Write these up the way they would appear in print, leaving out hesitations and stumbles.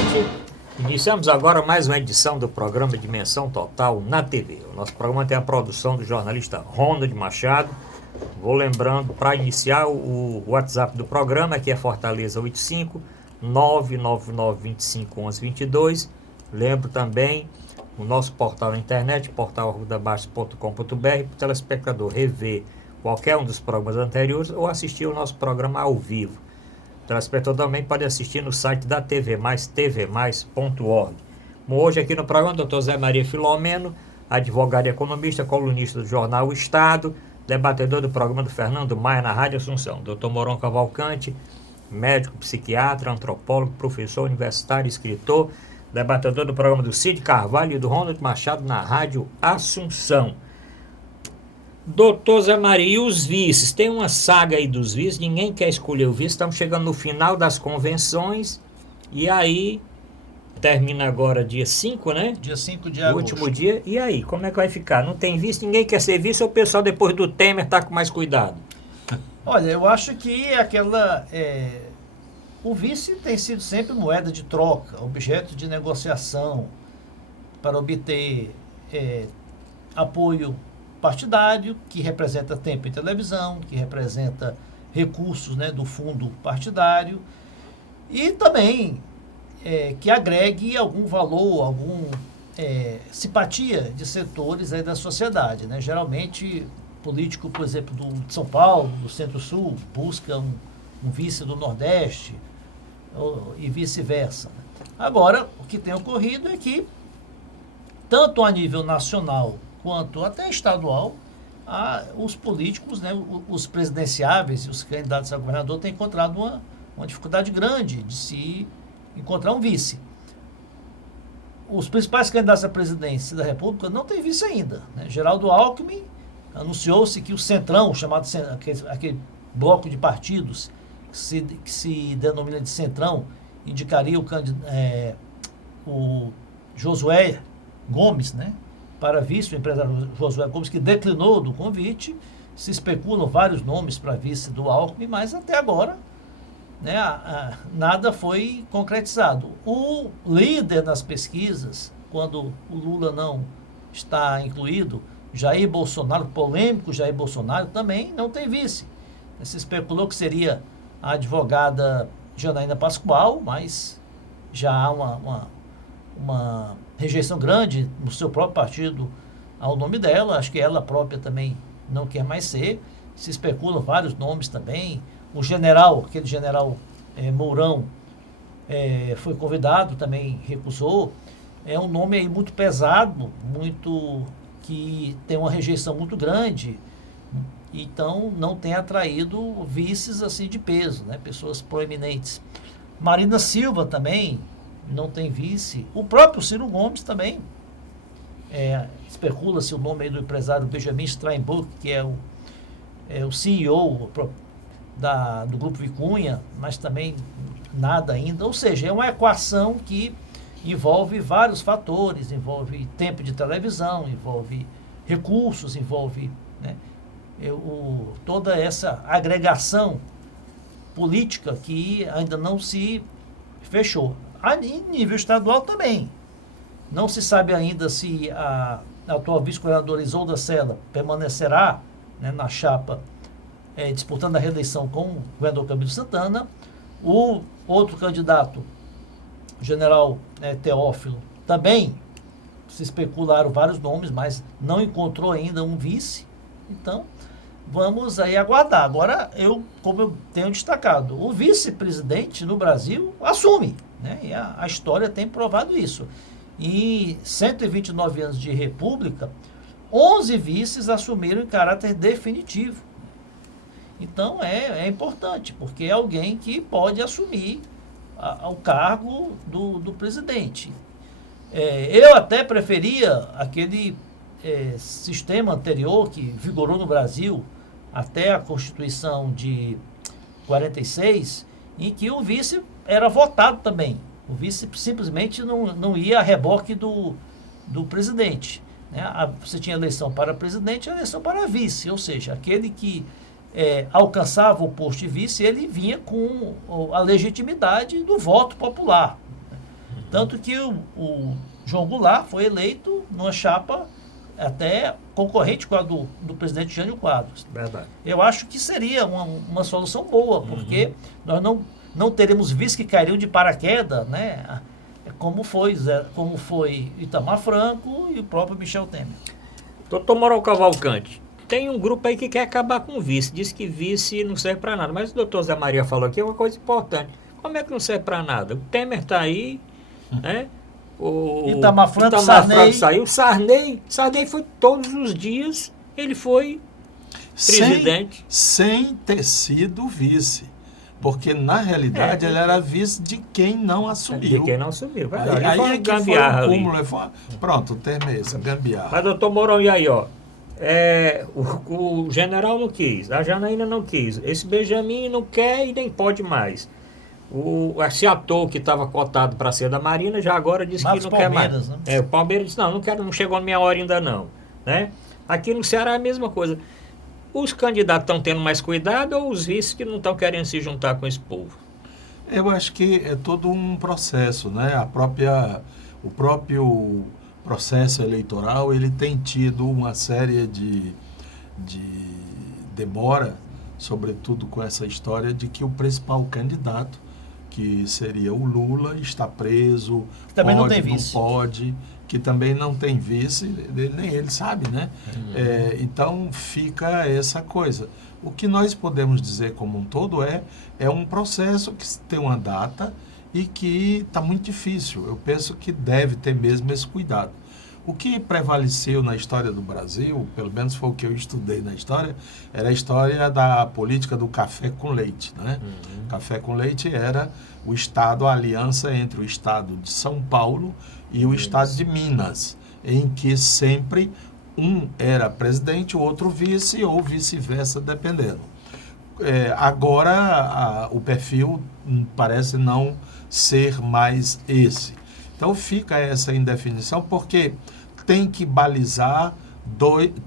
noite. Iniciamos agora mais uma edição do programa Dimensão Total na TV. O nosso programa tem a produção do jornalista Ronald Machado. Vou lembrando, para iniciar, o WhatsApp do programa, que é Fortaleza 85 999 25 11 22. Lembro também o nosso portal na internet, portal.arrudabaixo.com.br, para o telespectador rever qualquer um dos programas anteriores ou assistir o nosso programa ao vivo. O telespectador também pode assistir no site da TV Mais, tvmais.org. Hoje aqui no programa, Dr. Zé Maria Filomeno, advogado e economista, colunista do jornal O Estado, debatedor do programa do Fernando Maia na Rádio Assunção. Dr. Moron Cavalcante, médico, psiquiatra, antropólogo, professor universitário, escritor, debatedor do programa do Cid Carvalho e do Ronald Machado na Rádio Assunção. Doutor Zé Maria, e os vices? Tem uma saga aí dos vices, ninguém quer escolher o vice, estamos chegando no final das convenções, e aí termina agora dia 5, né? Dia 5 de agosto. O último dia, e aí, como é que vai ficar? Não tem vice, ninguém quer ser vice, ou o pessoal depois do Temer está com mais cuidado? Olha, eu acho que aquela... O vice tem sido sempre moeda de troca, objeto de negociação para obter apoio partidário, que representa tempo em televisão, que representa recursos, né, do fundo partidário, e também que agregue algum valor, alguma simpatia de setores aí da sociedade, né? Geralmente, político, por exemplo, de São Paulo, do Centro-Sul, busca um vice do Nordeste, e vice-versa. Agora, o que tem ocorrido é que, tanto a nível nacional quanto até estadual, os políticos, né, os presidenciáveis e os candidatos a governador têm encontrado uma dificuldade grande de se encontrar um vice. Os principais candidatos à presidência da República não têm vice ainda, né? Geraldo Alckmin, anunciou-se que o Centrão, chamado aquele bloco de partidos que se denomina de Centrão, indicaria o Josué Gomes, né, para vice, o empresário Josué Gomes, que declinou do convite. Se especulam vários nomes para vice do Alckmin, mas até agora, né, nada foi concretizado. O líder nas pesquisas, quando o Lula não está incluído, Jair Bolsonaro, polêmico Jair Bolsonaro, também não tem vice. Se especulou que seria a advogada Janaína Pascoal, mas já há uma rejeição grande no seu próprio partido ao nome dela. Acho que ela própria também não quer mais ser. Se especulam vários nomes também. O general, aquele general Mourão, foi convidado, também recusou. É um nome aí muito pesado, que tem uma rejeição muito grande. Então, não tem atraído vices assim de peso, né? Pessoas proeminentes. Marina Silva também não tem vice. O próprio Ciro Gomes também. Especula-se o nome aí do empresário Benjamin Steinbuch, que é o CEO do Grupo Vicunha, mas também nada ainda. Ou seja, é uma equação que envolve vários fatores, envolve tempo de televisão, envolve recursos, envolve... né, toda essa agregação política que ainda não se fechou. Em nível estadual também. Não se sabe ainda se a atual vice-governadora Isolda Sela permanecerá, né, na chapa disputando a reeleição com o governador Camilo Santana. O outro candidato, o general Teófilo, também se especularam vários nomes, mas não encontrou ainda um vice. Então, vamos aí aguardar. Agora, como eu tenho destacado, o vice-presidente no Brasil assume, né? E a história tem provado isso. Em 129 anos de república, 11 vices assumiram em caráter definitivo. Então, é importante, porque é alguém que pode assumir o cargo do presidente. Eu até preferia aquele sistema anterior que vigorou no Brasil até a Constituição de 46, em que o vice era votado também. O vice simplesmente não ia a reboque do presidente, né? Você tinha eleição para presidente e eleição para vice, ou seja, aquele que alcançava o posto de vice, ele vinha com a legitimidade do voto popular. Tanto que o João Goulart foi eleito numa chapa até concorrente com a do presidente Jânio Quadros. Verdade. Eu acho que seria uma solução boa, porque nós não teremos vice que cairiam de paraquedas, né? Como foi Itamar Franco e o próprio Michel Temer. Doutor Mauro Cavalcante, tem um grupo aí que quer acabar com o vice, diz que vice não serve para nada, mas o doutor Zé Maria falou aqui uma coisa importante. Como é que não serve para nada? O Temer está aí, né? O Itamar Franco saiu, Sarney foi todos os dias, ele foi presidente. Sem ter sido vice. Porque, na realidade, ele era vice de quem não assumiu. De quem não assumiu, verdade. Aí é que foi o cúmulo. Pronto, o termo é esse, a gambiarra. Mas, doutor Mourão, e aí, ó? O general não quis, a Janaína não quis, esse Benjamin não quer e nem pode mais. Esse ator que estava cotado para ser da Marinha já agora disse que não quer mais. Né? O Palmeiras disse, não quero, não chegou na minha hora ainda não. Né? Aqui no Ceará é a mesma coisa. Os candidatos estão tendo mais cuidado ou os vices que não estão querendo se juntar com esse povo? Eu acho que é todo um processo, né? O próprio processo eleitoral, ele tem tido uma série de demora, sobretudo com essa história de que o principal candidato, que seria o Lula, está preso, também pode, não tem vice. não pode, que também não tem vice, nem ele sabe, né? Então fica essa coisa. O que nós podemos dizer como um todo é um processo que tem uma data e que está muito difícil. Eu penso que deve ter mesmo esse cuidado. O que prevaleceu na história do Brasil, pelo menos foi o que eu estudei na história, era a história da política do café com leite. Né? Café com leite era o Estado, a aliança entre o Estado de São Paulo e o Estado de Minas, em que sempre um era presidente, o outro vice, ou vice-versa, dependendo. Agora, o perfil parece não ser mais esse. Então, fica essa indefinição, porque tem que balizar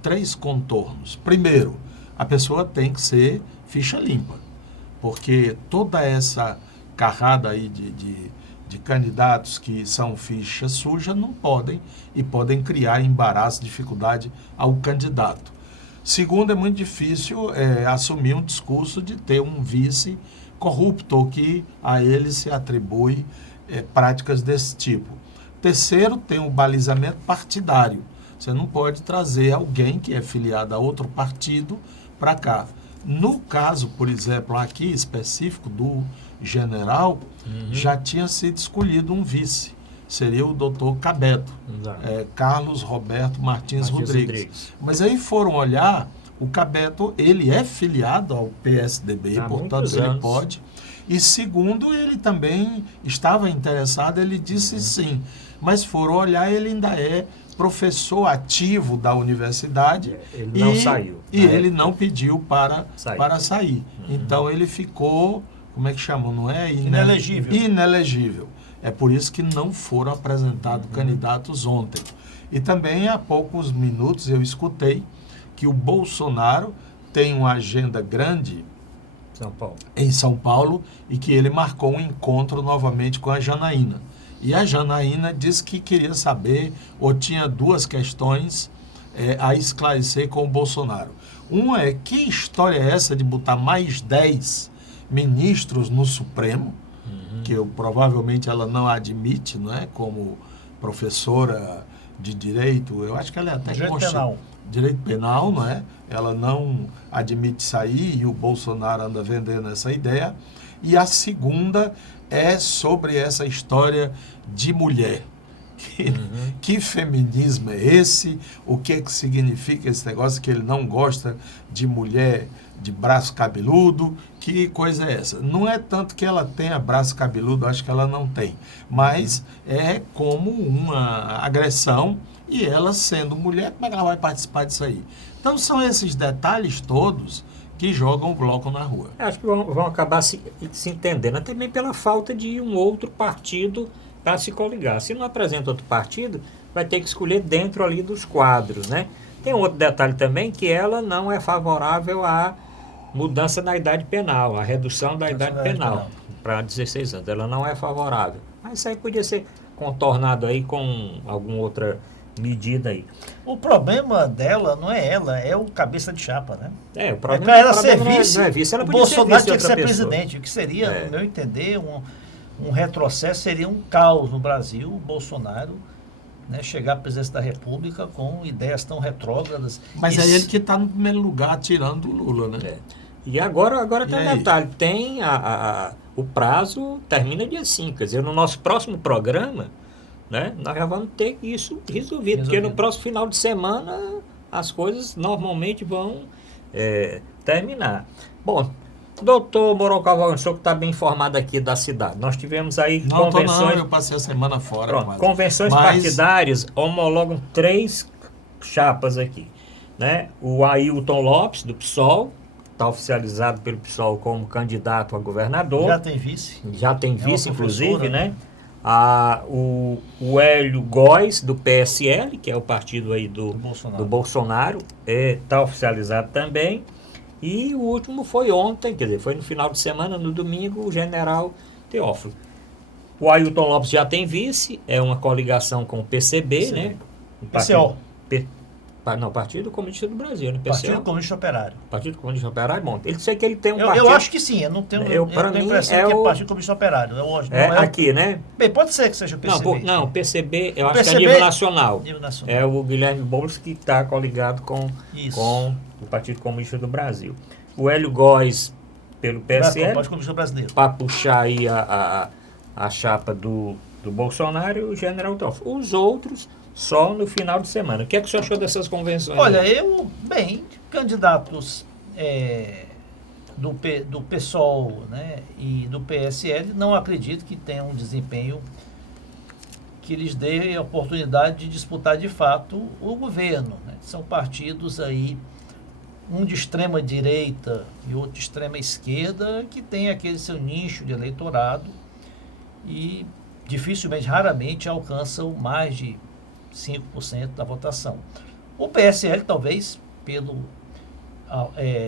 3 contornos. Primeiro, a pessoa tem que ser ficha limpa, porque toda essa carrada aí de candidatos que são ficha suja não podem e podem criar embaraço, dificuldade ao candidato. Segundo, é muito difícil assumir um discurso de ter um vice corrupto, ou que a ele se atribui práticas desse tipo. Terceiro, tem o balizamento partidário. Você não pode trazer alguém que é filiado a outro partido para cá. No caso, por exemplo, aqui específico do general, já tinha sido escolhido um vice. Seria o doutor Cabeto, Carlos Roberto Martins Rodrigues. Mas aí foram olhar, o Cabeto, ele é filiado ao PSDB, portanto ele pode. E segundo, ele também estava interessado, ele disse sim. Mas foram olhar, ele ainda é professor ativo da universidade. Ele não saiu. E ele não pediu para sair. Então ele ficou, como é que chama? Não é? Inelegível. Inelegível. É por isso que não foram apresentados candidatos ontem. E também há poucos minutos eu escutei que o Bolsonaro tem uma agenda grande em São Paulo e que ele marcou um encontro novamente com a Janaína. E a Janaína disse que queria saber, ou tinha 2 questões a esclarecer com o Bolsonaro. Uma é, que história é essa de botar mais 10 ministros no Supremo, que provavelmente ela não admite, não é? Como professora de direito, eu acho que ela é até direito penal, não é? Ela não admite sair e o Bolsonaro anda vendendo essa ideia. E a segunda é sobre essa história de mulher. Que feminismo é esse? O que significa esse negócio que ele não gosta de mulher de braço cabeludo? Que coisa é essa? Não é tanto que ela tenha braço cabeludo, acho que ela não tem, mas é como uma agressão, e ela sendo mulher, como é que ela vai participar disso aí? Então são esses detalhes todos que jogam o bloco na rua. Acho que vão acabar se entendendo, também pela falta de um outro partido para se coligar. Se não apresenta outro partido, vai ter que escolher dentro ali dos quadros, né? Tem um outro detalhe também, que ela não é favorável à mudança da idade penal, a redução da idade penal para 16 anos. Ela não é favorável. Mas isso aí podia ser contornado aí com alguma outra medida aí. O problema dela não é ela, é o cabeça de chapa, né? O problema, Para ela o ser problema vice, não é vice, ela o podia ser Bolsonaro vice de tinha que outra ser pessoa. presidente, o que seria, no meu entender, um retrocesso, seria um caos no Brasil, o Bolsonaro, né, chegar à presidência da República com ideias tão retrógradas. Mas é ele que está no primeiro lugar, tirando o Lula, né? E agora tem E um aí? detalhe, tem o prazo, termina dia 5, quer dizer, no nosso próximo programa, né, nós já vamos ter isso resolvido, porque no próximo final de semana as coisas normalmente vão terminar. Bom, doutor Mourão Cavalcante, o senhor que está bem informado aqui da cidade, nós tivemos aí Não, convenções... eu passei a semana fora. Pronto, convenções partidárias homologam 3 chapas aqui, né? O Ailton Lopes, do PSOL, está oficializado pelo PSOL como candidato a governador. Já tem vice. Já tem vice, inclusive, né? né? O Hélio Góes, do PSL, que é o partido aí do Bolsonaro, está oficializado também. E o último foi ontem, quer dizer, foi no final de semana, no domingo, o general Teófilo. O Ailton Lopes já tem vice, é uma coligação com o PCB, né? PCO. Partido Comunista do Brasil, né? Partido Comunista Operário. Partido Comunista Operário, bom, ele sei que ele tem um partido... Eu acho que sim, eu não tenho, para mim, a impressão que é Partido Comunista Operário. Aqui, né? Bem, pode ser que seja o PCB. Não, o PCB, eu acho que é nível nacional. É o Guilherme Boulos que está coligado com o Partido Comunista do Brasil. O Hélio Góes, pelo PSL, Partido Comunista Brasileiro, para puxar aí a chapa do Bolsonaro e o general Teófilo. Os outros, só no final de semana. O que é que o senhor achou dessas convenções? Olha, candidatos do PSOL, né, e do PSL, não acredito que tenham um desempenho que lhes dê a oportunidade de disputar de fato o governo, né? São partidos aí, um de extrema direita e outro de extrema esquerda, que tem aquele seu nicho de eleitorado e dificilmente, raramente alcançam mais de 5% da votação. O PSL, talvez, pelo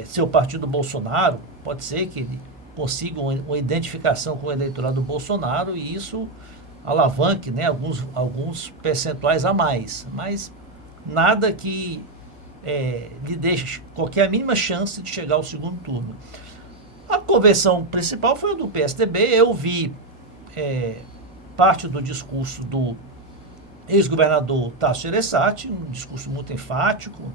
seu partido Bolsonaro, pode ser que ele consiga uma identificação com o eleitorado do Bolsonaro e isso alavanque, né, alguns percentuais a mais, mas nada que lhe deixe qualquer mínima chance de chegar ao segundo turno. A convenção principal foi a do PSDB. Eu vi parte do discurso do ex-governador Tasso Gereissati, um discurso muito enfático,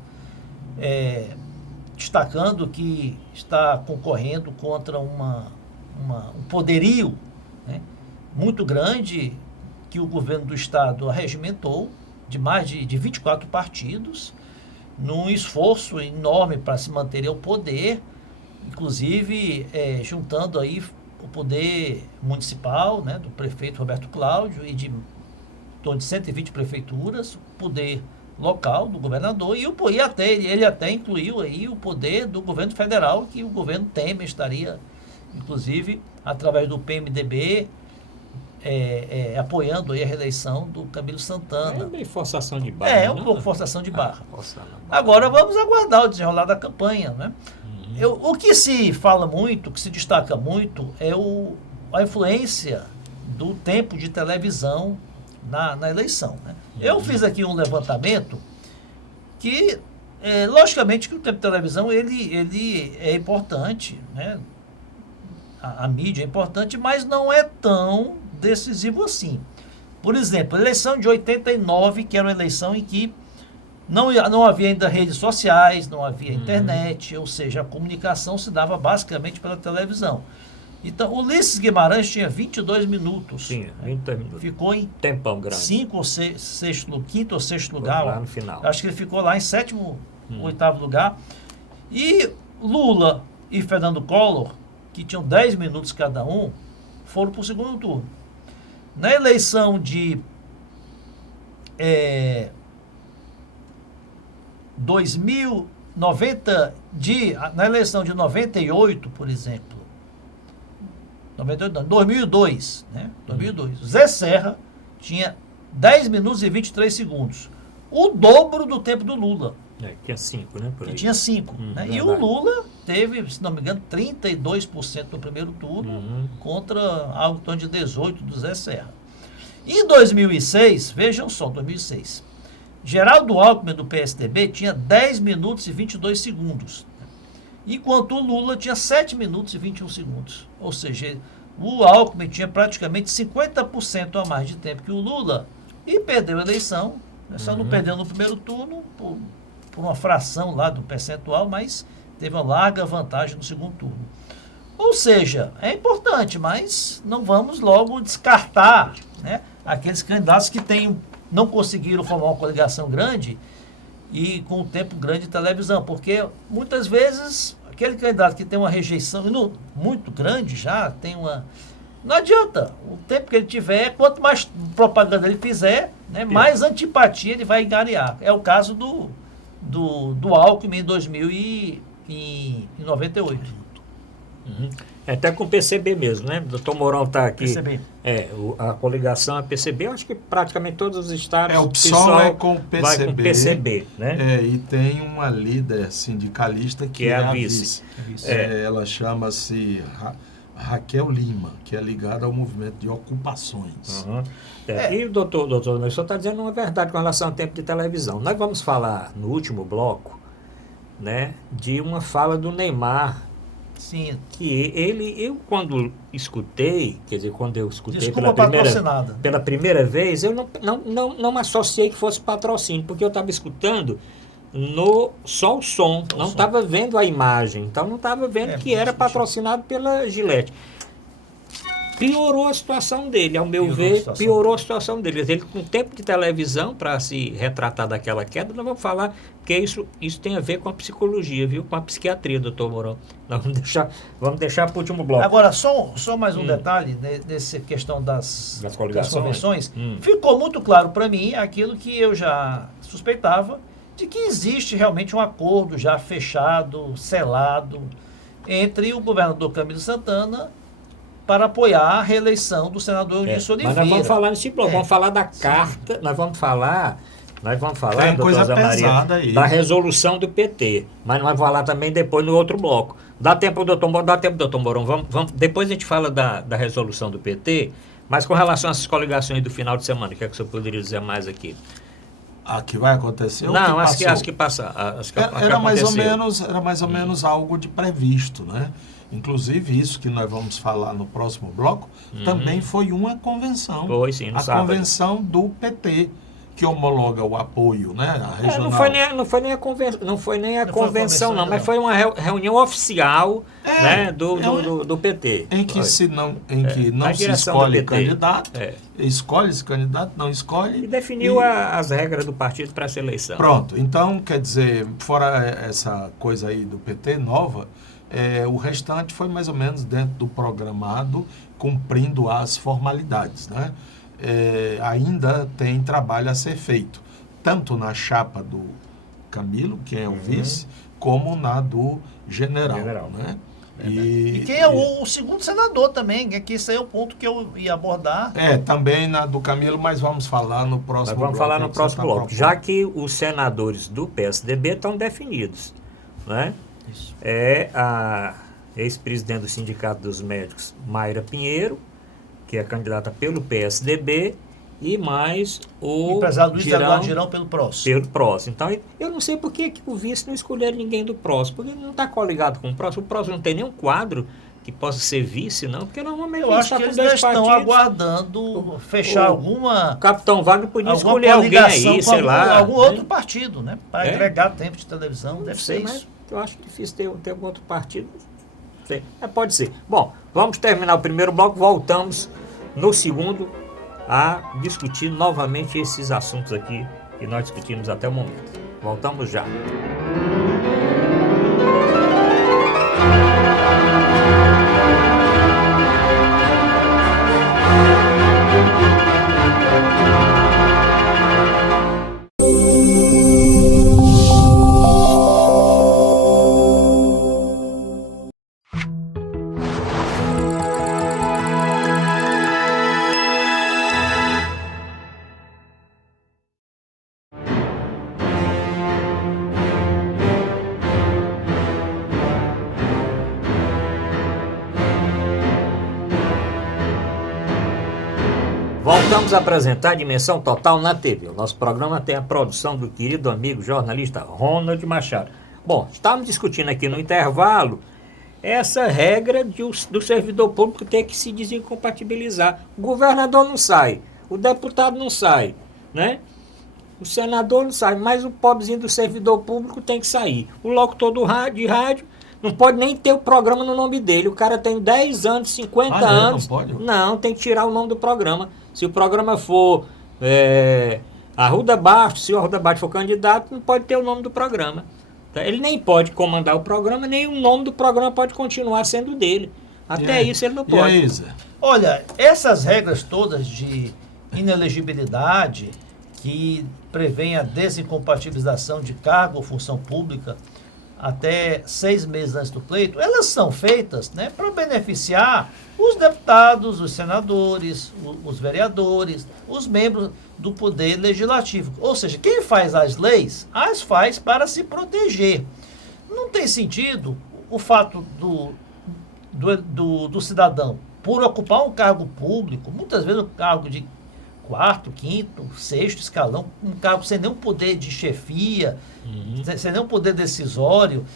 destacando que está concorrendo contra um poderio, né, muito grande que o governo do estado arregimentou, de mais de 24 partidos, num esforço enorme para se manter ao poder, inclusive juntando aí o poder municipal, né, do prefeito Roberto Cláudio e de em torno de 120 prefeituras, o poder local do governador e ele até incluiu aí o poder do governo federal, que o governo Temer estaria, inclusive, através do PMDB, apoiando aí a reeleição do Camilo Santana. É meio forçação de barra. Um pouco forçação de barra. Agora vamos aguardar o desenrolar da campanha, né? O que se fala muito, o que se destaca muito é a influência do tempo de televisão na eleição, né? Eu fiz aqui um levantamento que, logicamente, que o tempo de televisão ele é importante, né? A mídia é importante, mas não é tão decisivo assim. Por exemplo, a eleição de 89, que era uma eleição em que não havia ainda redes sociais, não havia internet, ou seja, a comunicação se dava basicamente pela televisão. Então, Ulisses Guimarães tinha 22 minutos. Tinha, 22 minutos. Ficou em tempão grande. Quinto ou sexto lugar. Lá no final. Acho que ele ficou lá em sétimo, oitavo lugar. E Lula e Fernando Collor, que tinham 10 minutos cada um, foram para o segundo turno. Na eleição na eleição de 98, por exemplo, 2002, né? 2002. Zé Serra tinha 10 minutos e 23 segundos. O dobro do tempo do Lula. Tinha 5, né? Por aí. Tinha 5. Né? E o Lula teve, se não me engano, 32% no primeiro turno, contra algo em torno de 18% do Zé Serra. Em 2006, vejam só, 2006, Geraldo Alckmin do PSDB tinha 10 minutos e 22 segundos, enquanto o Lula tinha 7 minutos e 21 segundos. Ou seja, o Alckmin tinha praticamente 50% a mais de tempo que o Lula e perdeu a eleição. Só não perdeu no primeiro turno por uma fração lá do percentual, mas teve uma larga vantagem no segundo turno. Ou seja, é importante, mas não vamos logo descartar, né, aqueles candidatos que não conseguiram formar uma coligação grande e com um tempo grande de televisão, porque muitas vezes aquele candidato que tem uma rejeição muito grande já tem uma... Não adianta, o tempo que ele tiver, quanto mais propaganda ele fizer, né, mais antipatia ele vai engarear. É o caso do Alckmin em 2098. Até com o PCB mesmo, né? O doutor Mourão está aqui. PCB. A coligação é PCB, eu acho que praticamente todos os estados. O PSOL é com o PCB. Vai com o PCB, né? E tem uma líder sindicalista que é a vice. Ela chama-se Raquel Lima, que é ligada ao movimento de ocupações. E o doutor, o senhor está dizendo uma verdade com relação ao tempo de televisão. Nós vamos falar no último bloco, né, de uma fala do Neymar. Sim. Que eu quando escutei, quer dizer, quando eu escutei Desculpa, pela primeira vez, eu não associei que fosse patrocínio, porque eu estava escutando só o som, não estava vendo a imagem, então não estava vendo que era patrocinado pela Gillette. Piorou a situação dele, ao meu ver, piorou a situação dele. Ele com tempo de televisão para se retratar daquela queda, nós vamos falar, porque isso tem a ver com a psicologia, viu? Com a psiquiatria, doutor Mourão. Nós vamos deixar para o último bloco. Agora, só mais um detalhe nessa questão das convenções. Ficou muito claro para mim aquilo que eu já suspeitava, de que existe realmente um acordo já fechado, selado, entre o governador Camilo Santana para apoiar a reeleição do senador Eunício Oliveira. Mas nós vamos falar nesse bloco, vamos falar da carta, nós vamos falar, coisa pesada aí, da resolução do PT, mas nós vamos falar também depois no outro bloco. Dá tempo, doutor Mourão, vamos, depois a gente fala da resolução do PT, mas com relação a essas coligações do final de semana, o que é que o senhor poderia dizer mais aqui? A que vai acontecer? Não, as que passaram. Era mais ou menos algo de previsto, né? Inclusive, isso que nós vamos falar no próximo bloco, também foi uma convenção. Foi, sim, a sábado. Convenção do PT, que homologa o apoio, né? A regional. Não foi nem a convenção, mas foi uma reunião oficial, né, do PT. Em que não se escolhe candidato, escolhe-se candidato, não escolhe. E definiu as regras do partido para essa eleição. Pronto, então, quer dizer, fora essa coisa aí do PT nova, o restante foi mais ou menos dentro do programado, cumprindo as formalidades, né? Ainda tem trabalho a ser feito, tanto na chapa do Camilo, que é o vice, como na do general. Né? E quem é o segundo senador também, que esse aí é o ponto que eu ia abordar. Também na do Camilo, mas vamos falar no próximo bloco. Vamos falar no próximo bloco, já que os senadores do PSDB estão definidos, né? Isso. A ex-presidente do Sindicato dos Médicos, Mayra Pinheiro, que é candidata pelo PSDB, e mais o empresário Luiz Eduardo Girão pelo PROS. Pelo PROS. Então, eu não sei por que o vice não escolheram ninguém do PROS, porque ele não está coligado com o PROS. O PROS não tem nenhum quadro que possa ser vice, não, porque normalmente eu acho que eles estão aguardando fechar alguma... O Capitão Wagner podia escolher alguém aí, sei lá. Algum outro partido, né? Para agregar tempo de televisão, deve ser isso. Eu acho difícil ter algum outro partido. Não sei. Pode ser. Bom, vamos terminar o primeiro bloco, voltamos no segundo a discutir novamente esses assuntos aqui que nós discutimos até o momento. Voltamos já. Voltamos a apresentar Dimensão Total na TV. O nosso programa tem a produção do querido amigo jornalista Ronald Machado. Bom, estávamos discutindo aqui no intervalo essa regra do servidor público ter que se desincompatibilizar. O governador não sai, o deputado não sai, né? O senador não sai, mas o pobrezinho do servidor público tem que sair. O locutor de rádio não pode nem ter o programa no nome dele. O cara tem 10 anos, 50 anos. Não pode? Não, tem que tirar o nome do programa. Se o programa for Arruda Bastos, se o Arruda Bastos for candidato, não pode ter o nome do programa. Ele nem pode comandar o programa, nem o nome do programa pode continuar sendo dele. Até isso ele não pode. E aí, Zé? Olha, essas regras todas de inelegibilidade que prevêem a desincompatibilização de cargo ou função pública até 6 meses antes do pleito, elas são feitas, né, para beneficiar os deputados, os senadores, os vereadores, os membros do Poder Legislativo. Ou seja, quem faz as leis, as faz para se proteger. Não tem sentido o fato do cidadão, por ocupar um cargo público, muitas vezes um cargo de 4º, 5º, 6º escalão, um cargo sem nenhum poder de chefia, sem nenhum poder decisório,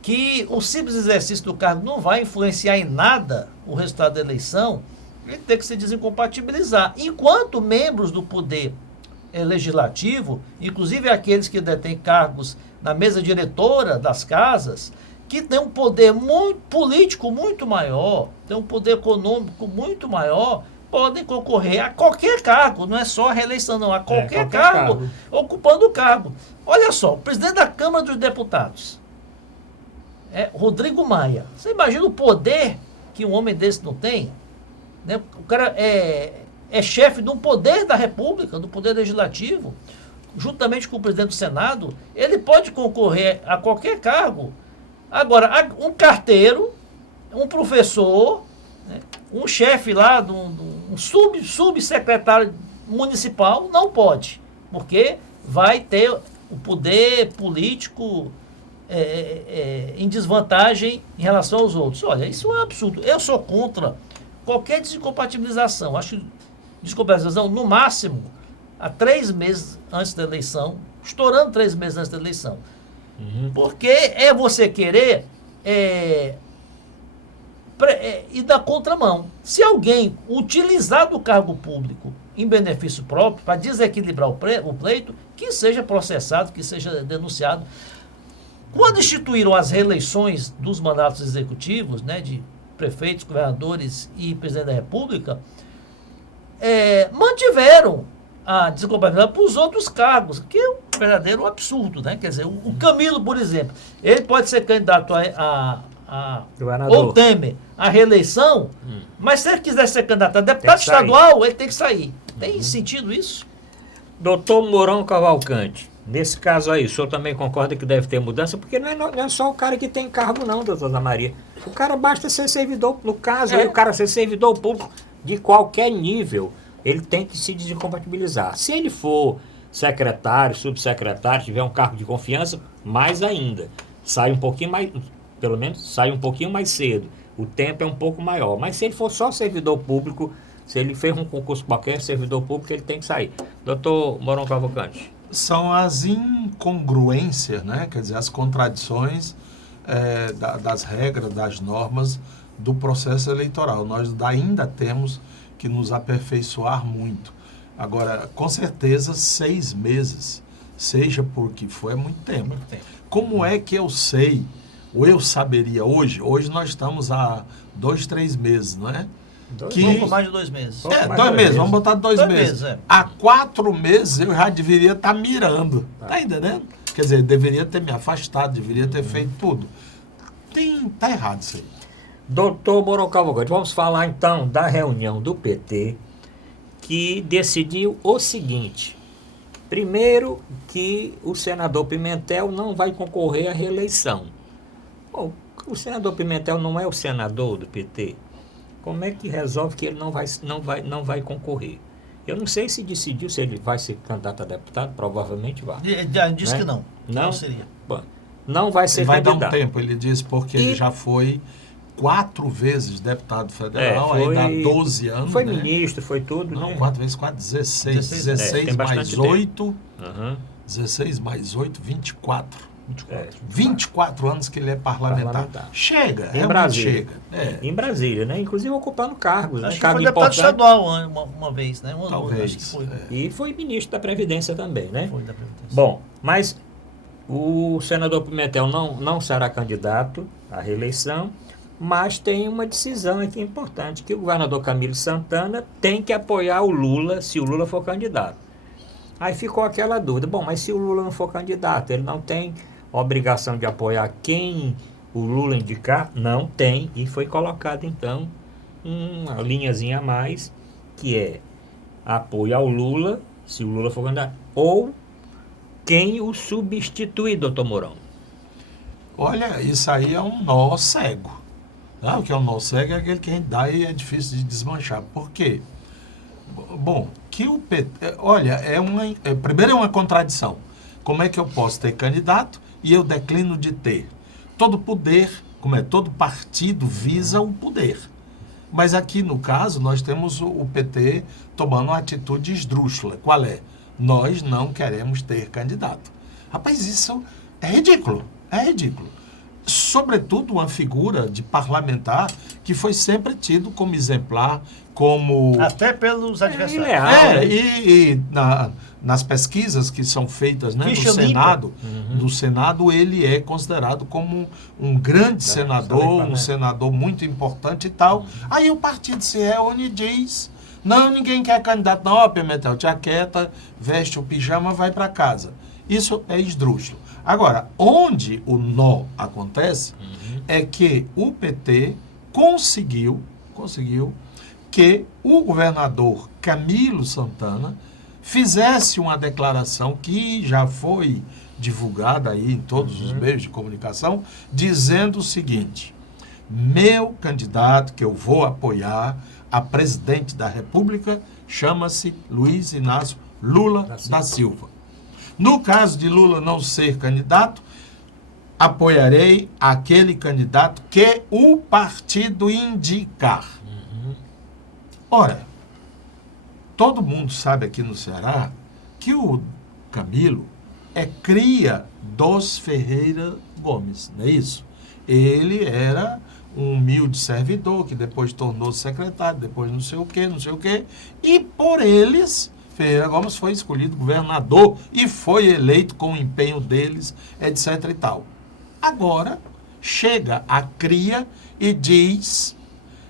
que o simples exercício do cargo não vai influenciar em nada o resultado da eleição, ele tem que se desincompatibilizar. Enquanto membros do poder legislativo, inclusive aqueles que detêm cargos na mesa diretora das casas, que tem um poder político muito maior, tem um poder econômico muito maior, podem concorrer a qualquer cargo, não é só a reeleição, não, a qualquer cargo, ocupando o cargo. Olha só, o presidente da Câmara dos Deputados, Rodrigo Maia. Você imagina o poder que um homem desse não tem? Né? O cara é chefe de um poder da República, do Poder Legislativo, juntamente com o presidente do Senado, ele pode concorrer a qualquer cargo. Agora, um carteiro, um professor, né, um chefe lá, um subsecretário municipal, não pode, porque vai ter o poder político em desvantagem em relação aos outros. Olha, isso é um absurdo. Eu sou contra qualquer desincompatibilização. Acho desincompatibilização, no máximo, a 3 meses antes da eleição, estourando 3 meses antes da eleição. Porque é você querer e dar contramão. Se alguém utilizar do cargo público em benefício próprio para desequilibrar o pleito, que seja processado, que seja denunciado. Quando instituíram as reeleições dos mandatos executivos, né, de prefeitos, governadores e presidente da República, mantiveram a desincompatibilidade para os outros cargos, que é um verdadeiro absurdo, né? Quer dizer, o Camilo, por exemplo, ele pode ser candidato ou Temer à reeleição, mas se ele quiser ser candidato a deputado estadual, ele tem que sair. Tem sentido isso? Doutor Mourão Cavalcante, nesse caso aí, o senhor também concorda que deve ter mudança? Porque não é só o cara que tem cargo não, doutora Maria. O cara basta ser servidor, no caso aí, o cara ser servidor público de qualquer nível, ele tem que se desincompatibilizar. Se ele for secretário, subsecretário, tiver um cargo de confiança, mais ainda. Sai um pouquinho mais, pelo menos sai um pouquinho mais cedo. O tempo é um pouco maior. Mas se ele for só servidor público, se ele fez um concurso qualquer, servidor público, ele tem que sair. Doutor Mourão Cavalcante. São as incongruências, né? Quer dizer, as contradições das regras, das normas do processo eleitoral. Nós ainda temos que nos aperfeiçoar muito. Agora, com certeza, 6 meses, seja por que for, é muito tempo. Muito tempo. Como é que eu sei, ou eu saberia hoje? Hoje nós estamos há 2, 3 meses, não é? Pouco mais de 2 meses. 2 meses, vamos botar 2 meses. É. Há 4 meses eu já deveria estar mirando. Tá entendendo? Quer dizer, deveria ter me afastado, deveria ter feito tudo. Tá errado isso aí. Doutor Mourão Cavalcante, vamos falar então da reunião do PT que decidiu o seguinte. Primeiro, que o senador Pimentel não vai concorrer à reeleição. Bom, o senador Pimentel não é o senador do PT. Como é que resolve que ele não vai concorrer? Eu não sei se decidiu se ele vai ser candidato a deputado, provavelmente vai. Ele disse, né, que não. Não seria. Bom, não vai ser ele vai candidato. dar um tempo, ele disse, porque ele já foi 4 vezes deputado federal, aí dá 12 anos. Foi né? ministro, foi tudo, Não, né? 4 vezes 4, 16. 16 tem mais bastante 8, Aham. 16 mais 8, 24. 24. 24 anos que ele é parlamentar. Chega, Em realmente Brasília. chega. É, Em Brasília, né? Inclusive ocupando cargos, né? Acho que Cargo foi deputado importante. estadual uma vez, né? Talvez, Acho que foi. E foi ministro da Previdência também, né? Foi da Previdência. Bom, mas o senador Pimentel não será candidato à reeleição, mas tem uma decisão aqui importante, que o governador Camilo Santana tem que apoiar o Lula se o Lula for candidato. Aí ficou aquela dúvida, bom, mas se o Lula não for candidato, ele não tem obrigação de apoiar quem o Lula indicar? Não tem, e foi colocado então uma linhazinha a mais, que é apoio ao Lula, se o Lula for candidato, ou quem o substitui, doutor Mourão. olha, isso aí é um nó cego. Ah, o que é um nó cego é aquele que a gente dá e é difícil de desmanchar. Por quê? Bom, que o PT... Olha, primeiro é uma contradição. Como é que eu posso ter candidato e eu declino de ter? Todo poder, todo partido visa o poder. Mas aqui, no caso, nós temos o PT tomando uma atitude esdrúxula. Qual é? Nós não queremos ter candidato. Rapaz, isso é ridículo. É ridículo. Sobretudo uma figura de parlamentar que foi sempre tido como exemplar, como... Até pelos adversários. Nas pesquisas que são feitas, né, Ficha limpa. Senado, no Senado ele é considerado como um grande senador, um senador muito importante e tal. Aí o partido se reúne e diz, não, ninguém quer candidato, não, ó, Pimentel, te aquieta, veste o pijama, vai para casa. Isso é esdrúxulo. Agora, onde o nó acontece é que o PT conseguiu que o governador Camilo Santana fizesse uma declaração que já foi divulgada aí em todos os meios de comunicação, dizendo o seguinte: meu candidato que eu vou apoiar a presidente da República chama-se Luiz Inácio Lula da Silva. No caso de Lula não ser candidato, apoiarei aquele candidato que o partido indicar. Ora, todo mundo sabe aqui no Ceará que o Camilo é cria dos Ferreira Gomes, não é isso? Ele era um humilde servidor que depois tornou-se secretário, depois não sei o quê, e por eles... Ferreira Gomes foi escolhido governador e foi eleito com o empenho deles, etc. e tal. Agora, chega a cria e diz,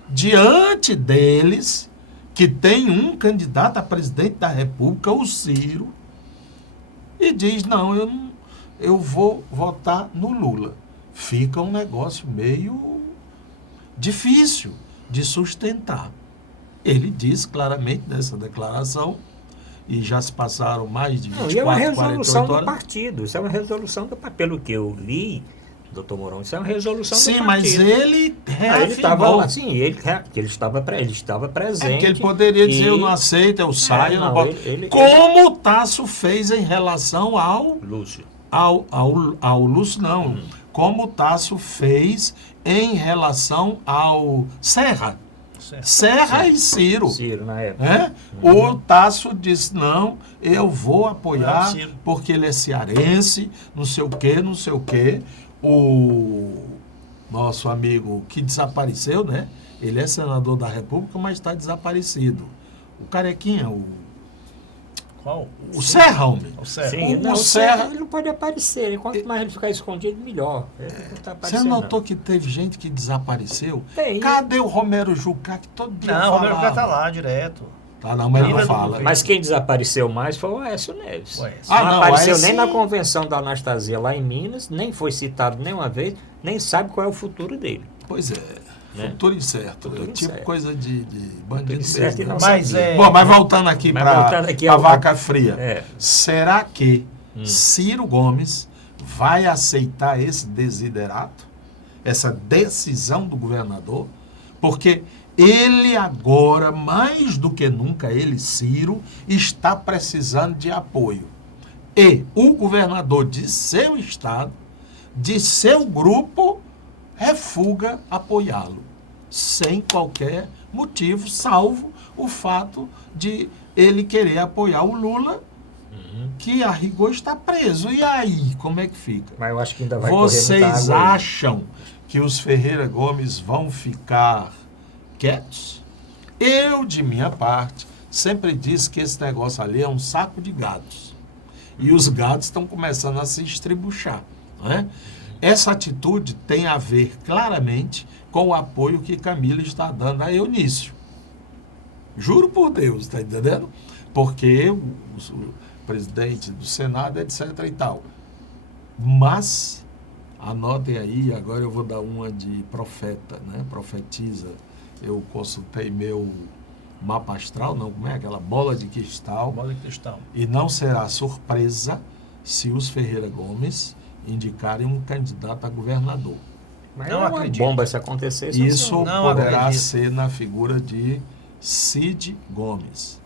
diante deles, que tem um candidato a presidente da República, o Ciro, e diz, não, eu vou votar no Lula. Fica um negócio meio difícil de sustentar. Ele diz claramente nessa declaração, e já se passaram mais de 24, e é uma resolução 48 do horas. partido. Isso é uma resolução do partido. Pelo que eu li, doutor Mourão, isso é uma resolução do Sim, partido. mas ele Ele estava reafirmou. lá, sim, ele estava presente. É porque ele poderia dizer, eu não aceito, eu saio, eu não posso. Como o Tasso fez em relação ao Lúcio. ao Lúcio, não. Como o Tasso fez em relação ao Serra. Serra e Ciro. Ciro, na época. É? O Tasso disse, não, eu vou apoiar, Não, Ciro. porque ele é cearense, não sei o quê. O nosso amigo que desapareceu, né? Ele é senador da República, mas está desaparecido. O Carequinha, Qual? o Serra, homem. O Serra. Sim, O não, o Serra- Serra ele não pode aparecer. Quanto mais ele ficar escondido, melhor. Ele não está Você aparecendo. notou que teve gente que desapareceu? Tem. Cadê o Romero Jucá, que todo dia Não, o Romero falava? Jucá tá lá direto. Tá, não, mas ele Ainda não não fala. vi. Mas quem desapareceu mais foi o Aécio Neves. O Aécio. Ah, não, não, apareceu Aécio- nem na convenção da Anastasia lá em Minas, nem foi citado nenhuma vez, nem sabe qual é o futuro dele. Pois é, Né? futuro incerto. Futuro É tipo incerto. coisa de bandido incerto mesmo, e né? não Mas sabia. é... Bom, mas voltando aqui Mas para voltando aqui a ao- vaca fria. É. Será que Ciro Gomes vai aceitar esse desiderato? Essa decisão do governador? Porque ele agora, mais do que nunca, ele, Ciro, está precisando de apoio. E o governador de seu estado, de seu grupo, refuga apoiá-lo, sem qualquer motivo, salvo o fato de ele querer apoiar o Lula, que a rigor está preso. E aí, como é que fica? Mas eu acho que ainda vai correr muita Vocês água aí. acham que os Ferreira Gomes vão ficar quietos? Eu, de minha parte, sempre disse que esse negócio ali é um saco de gatos. E os gatos estão começando a se estribuchar, não é? Essa atitude tem a ver claramente com o apoio que Camilo está dando a Eunício. Juro por Deus, está entendendo? Porque o presidente do Senado, etc. e tal. Mas, anotem aí, agora eu vou dar uma de profeta, né? Profetiza. Eu consultei meu mapa astral, não, como é? Aquela bola de cristal. Bola de cristal. E não será surpresa se os Ferreira Gomes indicarem um candidato a governador. Mas Não é uma acredito. bomba se acontecer. Isso Não poderá acredito. ser na figura de Cid Gomes.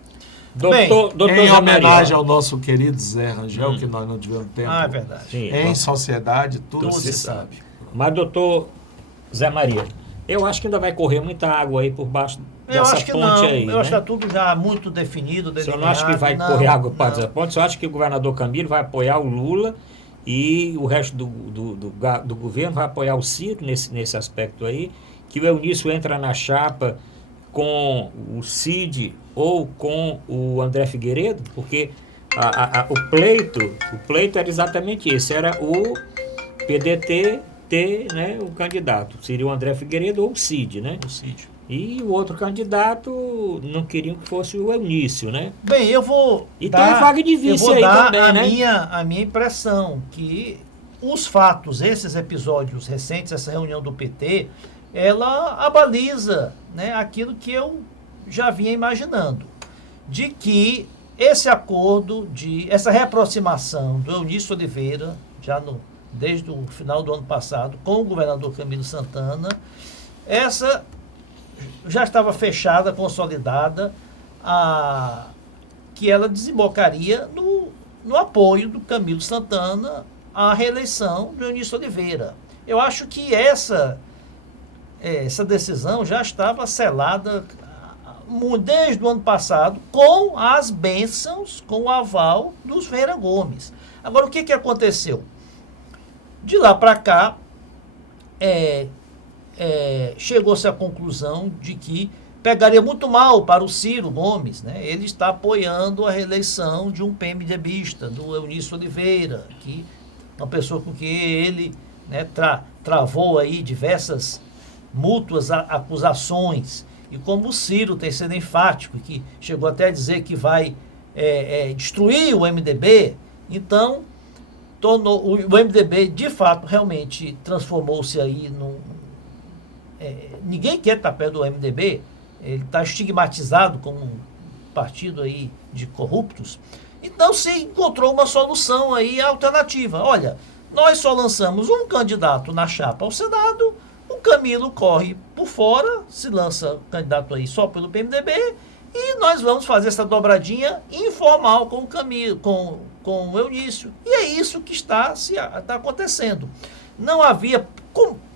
Doutor Em Zé homenagem Maria. ao nosso querido Zé Rangel, que nós não tivemos tempo. Ah, é verdade. Sim, Em sociedade, tudo Tudo se se sabe. Mas, doutor Zé Maria, eu acho que ainda vai correr muita água aí por baixo Eu dessa acho que ponte não. aí, Eu né? acho que está tudo já muito definido, O delineado. senhor não acha que vai Não, correr água para não. essa ponte? O senhor acha que o governador Camilo vai apoiar o Lula e o resto do governo vai apoiar o Ciro nesse aspecto aí? Que o Eunício entra na chapa com o Cid ou com o André Figueiredo? Porque o pleito era exatamente esse, era o PDT ter, né, o candidato, seria o André Figueiredo ou o Cid, né? O sítio. E o outro candidato não queriam que fosse o Eunício, né? Bem, eu vou E tem vaga de vice eu vou aí dar também, né? a minha impressão, que os fatos, esses episódios recentes, essa reunião do PT, ela abaliza, né, aquilo que eu já vinha imaginando, de que esse acordo, essa reaproximação do Eunício Oliveira, desde o final do ano passado, com o governador Camilo Santana, essa já estava fechada, consolidada, que ela desembocaria no apoio do Camilo Santana à reeleição do Eunício Oliveira. Eu acho que essa decisão já estava selada desde o ano passado, com as bênçãos, com o aval dos Ferreira Gomes. Agora, o que aconteceu? De lá para cá, chegou-se à conclusão de que pegaria muito mal para o Ciro Gomes, né? Ele está apoiando a reeleição de um PMDBista, do Eunício Oliveira, que é uma pessoa com quem ele, né, travou aí diversas mútuas acusações. E como o Ciro tem sido enfático, que chegou até a dizer que vai destruir o MDB, então o MDB de fato realmente transformou-se aí ninguém quer estar perto do MDB, ele está estigmatizado como um partido aí de corruptos. Então se encontrou uma solução aí alternativa. Olha, nós só lançamos um candidato na chapa ao Senado, o Camilo corre por fora, se lança candidato aí só pelo PMDB, e nós vamos fazer essa dobradinha informal com o Camilo, com o Eunício. E é isso que está acontecendo. Não havia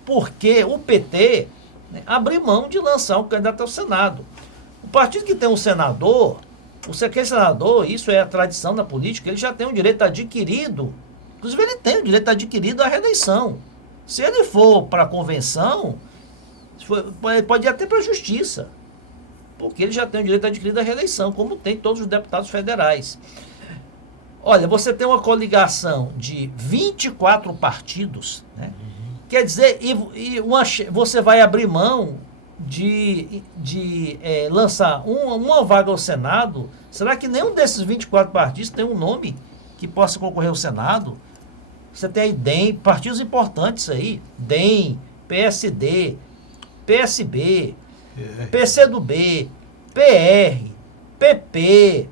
por que o PT, né, abrir mão de lançar um candidato ao Senado. O partido que tem um senador, aquele senador, isso é a tradição da política, ele já tem um direito adquirido, inclusive ele tem o direito adquirido à reeleição. Se ele for para a convenção, ele pode ir até para a justiça, porque ele já tem o direito adquirido à reeleição, como tem todos os deputados federais. Olha, você tem uma coligação de 24 partidos, né? Quer dizer, você vai abrir mão de lançar uma vaga ao Senado. Será que nenhum desses 24 partidos tem um nome que possa concorrer ao Senado? Você tem aí DEM, partidos importantes aí, DEM, PSD, PSB, PCdoB, PR, PP.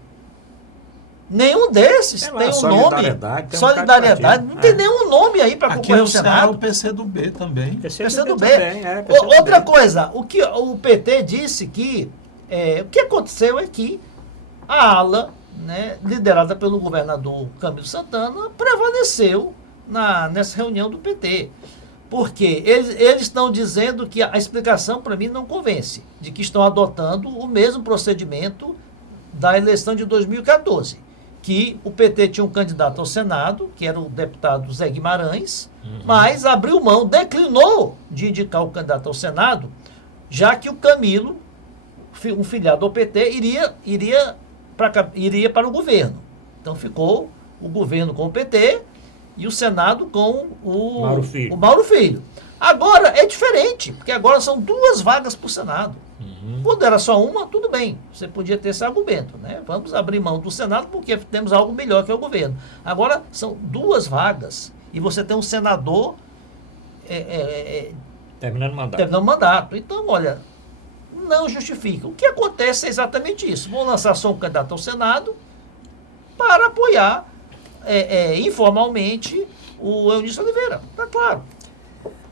Nenhum desses Tem tem lá, um Solidariedade, nome. tem um Solidariedade. bocado de Não tem partido. nenhum nome aí para Aqui concorrer ao no Ceará, Senado. o PCdoB também. PCdoB. PCdoB. Outra coisa, o que o PT disse que o que aconteceu é que a ala, né, liderada pelo governador Camilo Santana, prevaleceu nessa reunião do PT. Porque eles estão dizendo que a explicação, para mim, não convence, de que estão adotando o mesmo procedimento da eleição de 2014, que o PT tinha um candidato ao Senado, que era o deputado Zé Guimarães, mas abriu mão, declinou de indicar o candidato ao Senado, já que o Camilo, um filiado ao PT, iria para o governo. Então ficou o governo com o PT e o Senado com o Mauro Filho. Agora é diferente, porque agora são 2 vagas para o Senado. Quando era só uma, tudo bem, você podia ter esse argumento, né? Vamos abrir mão do Senado porque temos algo melhor que é o governo. Agora são 2 vagas e você tem um senador terminando o mandato. Então, olha, não justifica. O que acontece é exatamente isso. Vão lançar só um candidato ao Senado para apoiar informalmente o Eunício Oliveira. Está claro.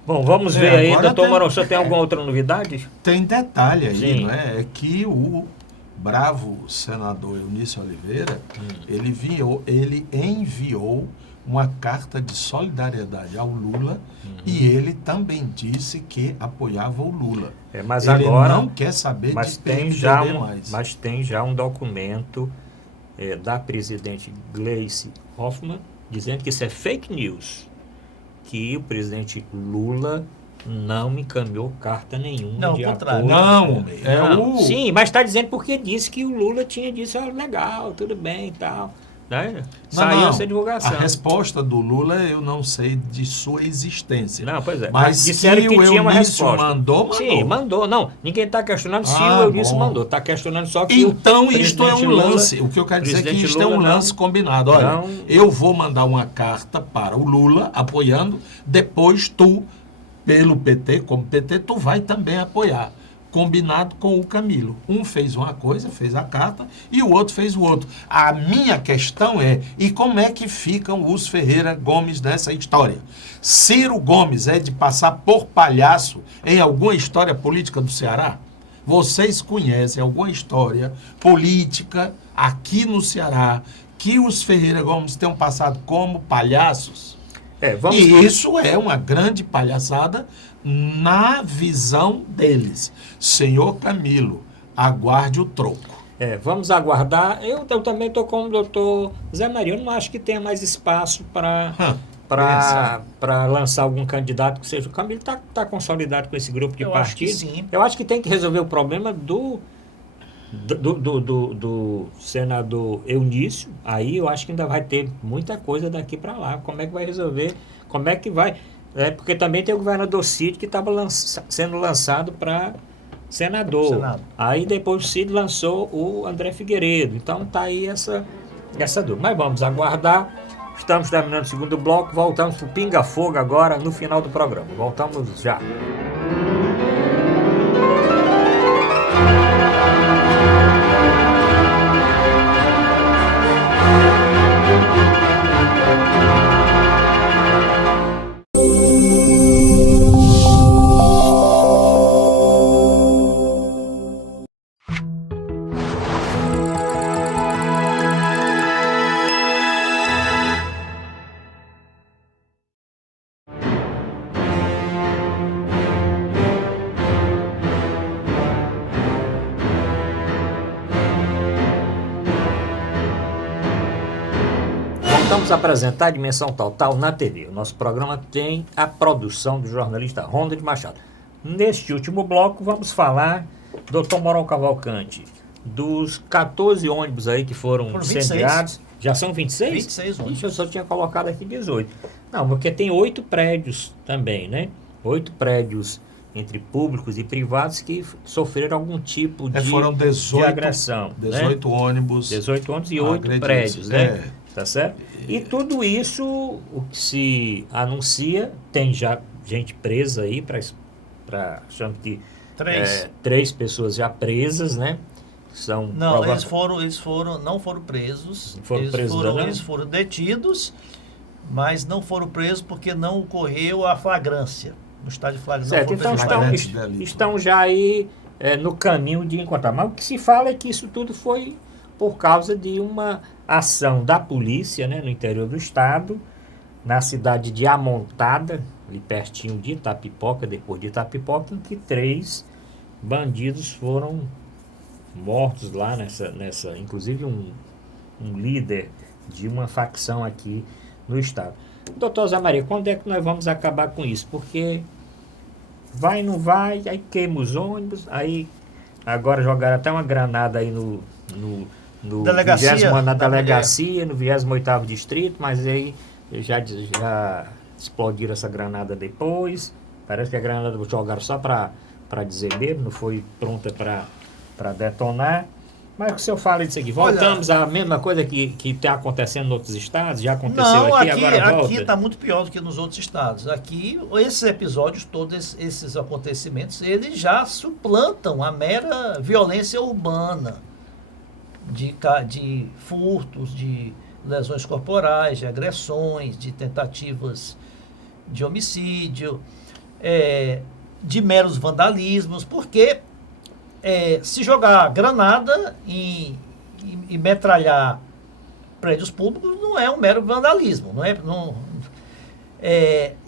Bom, vamos ver aí, doutor Mourão, o senhor tem alguma outra novidade? Tem detalhe aí, Sim. não é? É que o bravo senador Eunício Oliveira, ele enviou uma carta de solidariedade ao Lula e ele também disse que apoiava o Lula. Mas ele agora não quer saber de PMDB mais. Mas tem já um documento da presidente Gleisi Hoffmann dizendo que isso é fake news, que o presidente Lula não encaminhou carta nenhuma Não, de ao contrário. apoio. Sim, mas está dizendo porque disse que o Lula tinha dito, legal, tudo bem e tal. Né? Saiu essa divulgação. A resposta do Lula eu não sei de sua existência. Não, pois é. Mas disseram se que o tinha uma Eunício resposta. mandou. Sim, mandou. Não, ninguém está questionando se o Eunício mandou. Está questionando só que então, o isto é um lance. O que eu quero dizer é que isto é um lance combinado. Olha, eu vou mandar uma carta para o Lula apoiando, depois tu, pelo PT, como PT, tu vai também apoiar. Combinado com o Camilo. Um fez uma coisa, fez a carta, e o outro fez o outro. A minha questão é, e como é que ficam os Ferreira Gomes nessa história? Ciro Gomes é de passar por palhaço em alguma história política do Ceará? Vocês conhecem alguma história política aqui no Ceará que os Ferreira Gomes tenham passado como palhaços? E isso é uma grande palhaçada na visão deles. Senhor Camilo, aguarde o troco. Vamos aguardar. Eu também estou com o doutor Zé Maria. Eu não acho que tenha mais espaço para lançar algum candidato que seja. O Camilo está consolidado com esse grupo de partido. Eu acho que tem que resolver o problema do senador Eunício. Aí eu acho que ainda vai ter muita coisa daqui para lá. Como é que vai resolver? Como é que vai... porque também tem o governador Cid que estava sendo lançado para senador. Aí depois o Cid lançou o André Figueiredo. Então está aí essa dúvida. Mas vamos aguardar. Estamos terminando o segundo bloco. Voltamos para o Pinga Fogo agora no final do programa. Voltamos já. Vamos apresentar a Dimensão Total na TV. O nosso programa tem a produção do jornalista Ronda de Machado. Neste último bloco, vamos falar, doutor Mourão Cavalcante, dos 14 ônibus aí que foram incendiados. Já são 26? 26 ônibus. Eu só tinha colocado aqui 18. Não, porque tem 8 prédios também, né? 8 prédios entre públicos e privados que sofreram algum tipo de, foram 18, de agressão. 18 ônibus. 18 ônibus e 8 prédios, né? Tá certo? E tudo isso, o que se anuncia, tem já gente presa aí, achando que 3 pessoas já presas, né? Não, eles não foram presos. Eles foram detidos, mas não foram presos porque não ocorreu a flagrância. No estádio de flagrância. Certo, então estão já aí no caminho de encontrar. Mas o que se fala é que isso tudo foi por causa de uma ação da polícia, né, no interior do estado, na cidade de Amontada, ali pertinho de Itapipoca, depois de Itapipoca, em que 3 bandidos foram mortos lá nessa inclusive um líder de uma facção aqui no estado. Doutor Zé Maria, quando é que nós vamos acabar com isso? Porque vai, não vai, aí queima os ônibus, aí agora jogaram até uma granada aí no Delegacia, na delegacia, no 28º distrito, mas aí já explodiram essa granada depois. Parece que a granada jogaram só para dizer mesmo, não foi pronta para detonar. Mas o que o senhor fala disso aqui? Voltamos à mesma coisa que está acontecendo em outros estados? Já aconteceu aqui, agora volta? Aqui está muito pior do que nos outros estados. Aqui, esses episódios, todos esses acontecimentos, eles já suplantam a mera violência urbana de furtos, de lesões corporais, de agressões, de tentativas de homicídio, de meros vandalismos, porque se jogar granada e metralhar prédios públicos não é um mero vandalismo,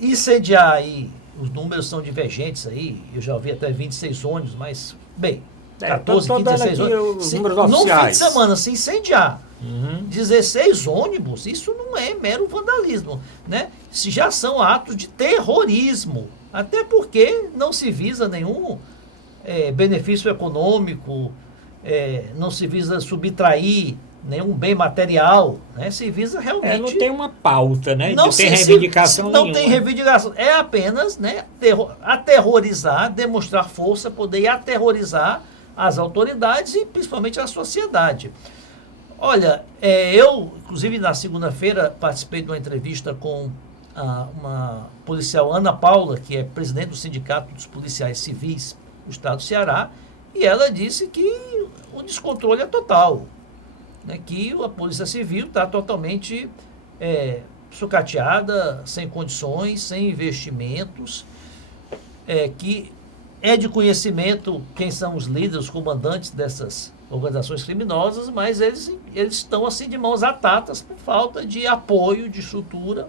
incendiar aí, os números são divergentes aí, eu já ouvi até 26 ônibus, mas, bem, 14, 15, 16 ônibus. No fim de semana, se incendiar 16 ônibus, isso não é mero vandalismo, né? Se já são atos de terrorismo, até porque não se visa nenhum benefício econômico, não se visa subtrair nenhum bem material, né? Se visa realmente... não tem uma pauta, né? Não tem reivindicação nenhuma. Não tem reivindicação. É apenas, né, aterrorizar, demonstrar força, poder aterrorizar as autoridades e principalmente a sociedade. Olha, eu, inclusive na segunda-feira, participei de uma entrevista com uma policial, Ana Paula, que é presidente do Sindicato dos Policiais Civis do Estado do Ceará, e ela disse que o descontrole é total, né, que a Polícia Civil está totalmente sucateada, sem condições, sem investimentos, que é de conhecimento quem são os líderes, os comandantes dessas organizações criminosas, mas eles estão assim de mãos atadas por falta de apoio, de estrutura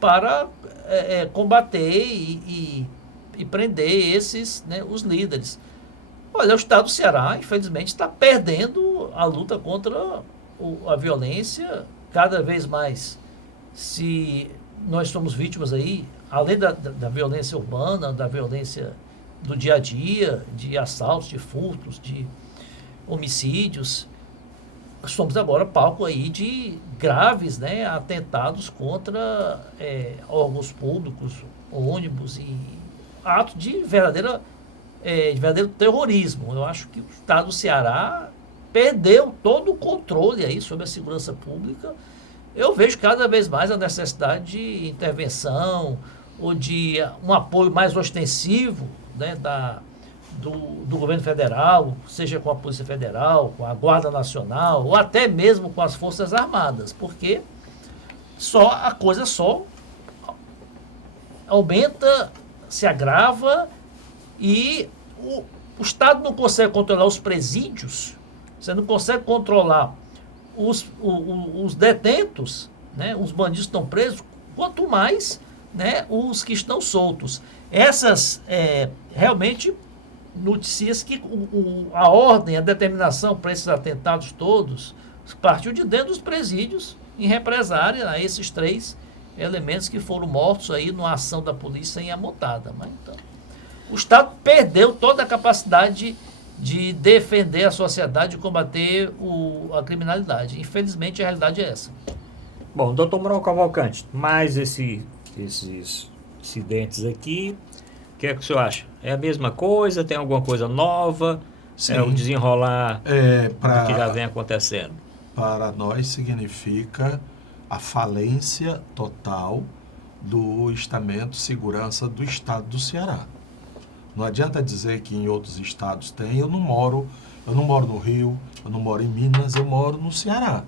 para combater e prender esses, né, os líderes. Olha, o Estado do Ceará, infelizmente, está perdendo a luta contra a violência cada vez mais. Se nós somos vítimas aí, além da violência urbana, da violência do dia a dia, de assaltos, de furtos, de homicídios, somos agora palco aí de graves, né, atentados contra órgãos públicos, ônibus e atos de verdadeiro terrorismo. Eu acho que o Estado do Ceará perdeu todo o controle aí sobre a segurança pública. Eu vejo cada vez mais a necessidade de intervenção ou de um apoio mais ostensivo, né, do governo federal, seja com a Polícia Federal, com a Guarda Nacional, ou até mesmo com as Forças Armadas, porque a coisa só aumenta, se agrava, e o Estado não consegue controlar os presídios, você não consegue controlar os detentos, né, os bandidos que estão presos, quanto mais, né, os que estão soltos. Essas realmente noticias que a ordem, a determinação para esses atentados todos partiu de dentro dos presídios em represária a esses 3 elementos que foram mortos aí numa ação da polícia em Amontada. Mas, então, o Estado perdeu toda a capacidade de defender a sociedade e combater a criminalidade. Infelizmente, a realidade é essa. Bom, doutor Manuel Cavalcante, mais esses incidentes aqui, o que é que o senhor acha? É a mesma coisa? Tem alguma coisa nova? Sim. É o desenrolar do que já vem acontecendo? Para nós significa a falência total do estamento de segurança do estado do Ceará. Não adianta dizer que em outros estados tem. Eu não moro no Rio, eu não moro em Minas, eu moro no Ceará.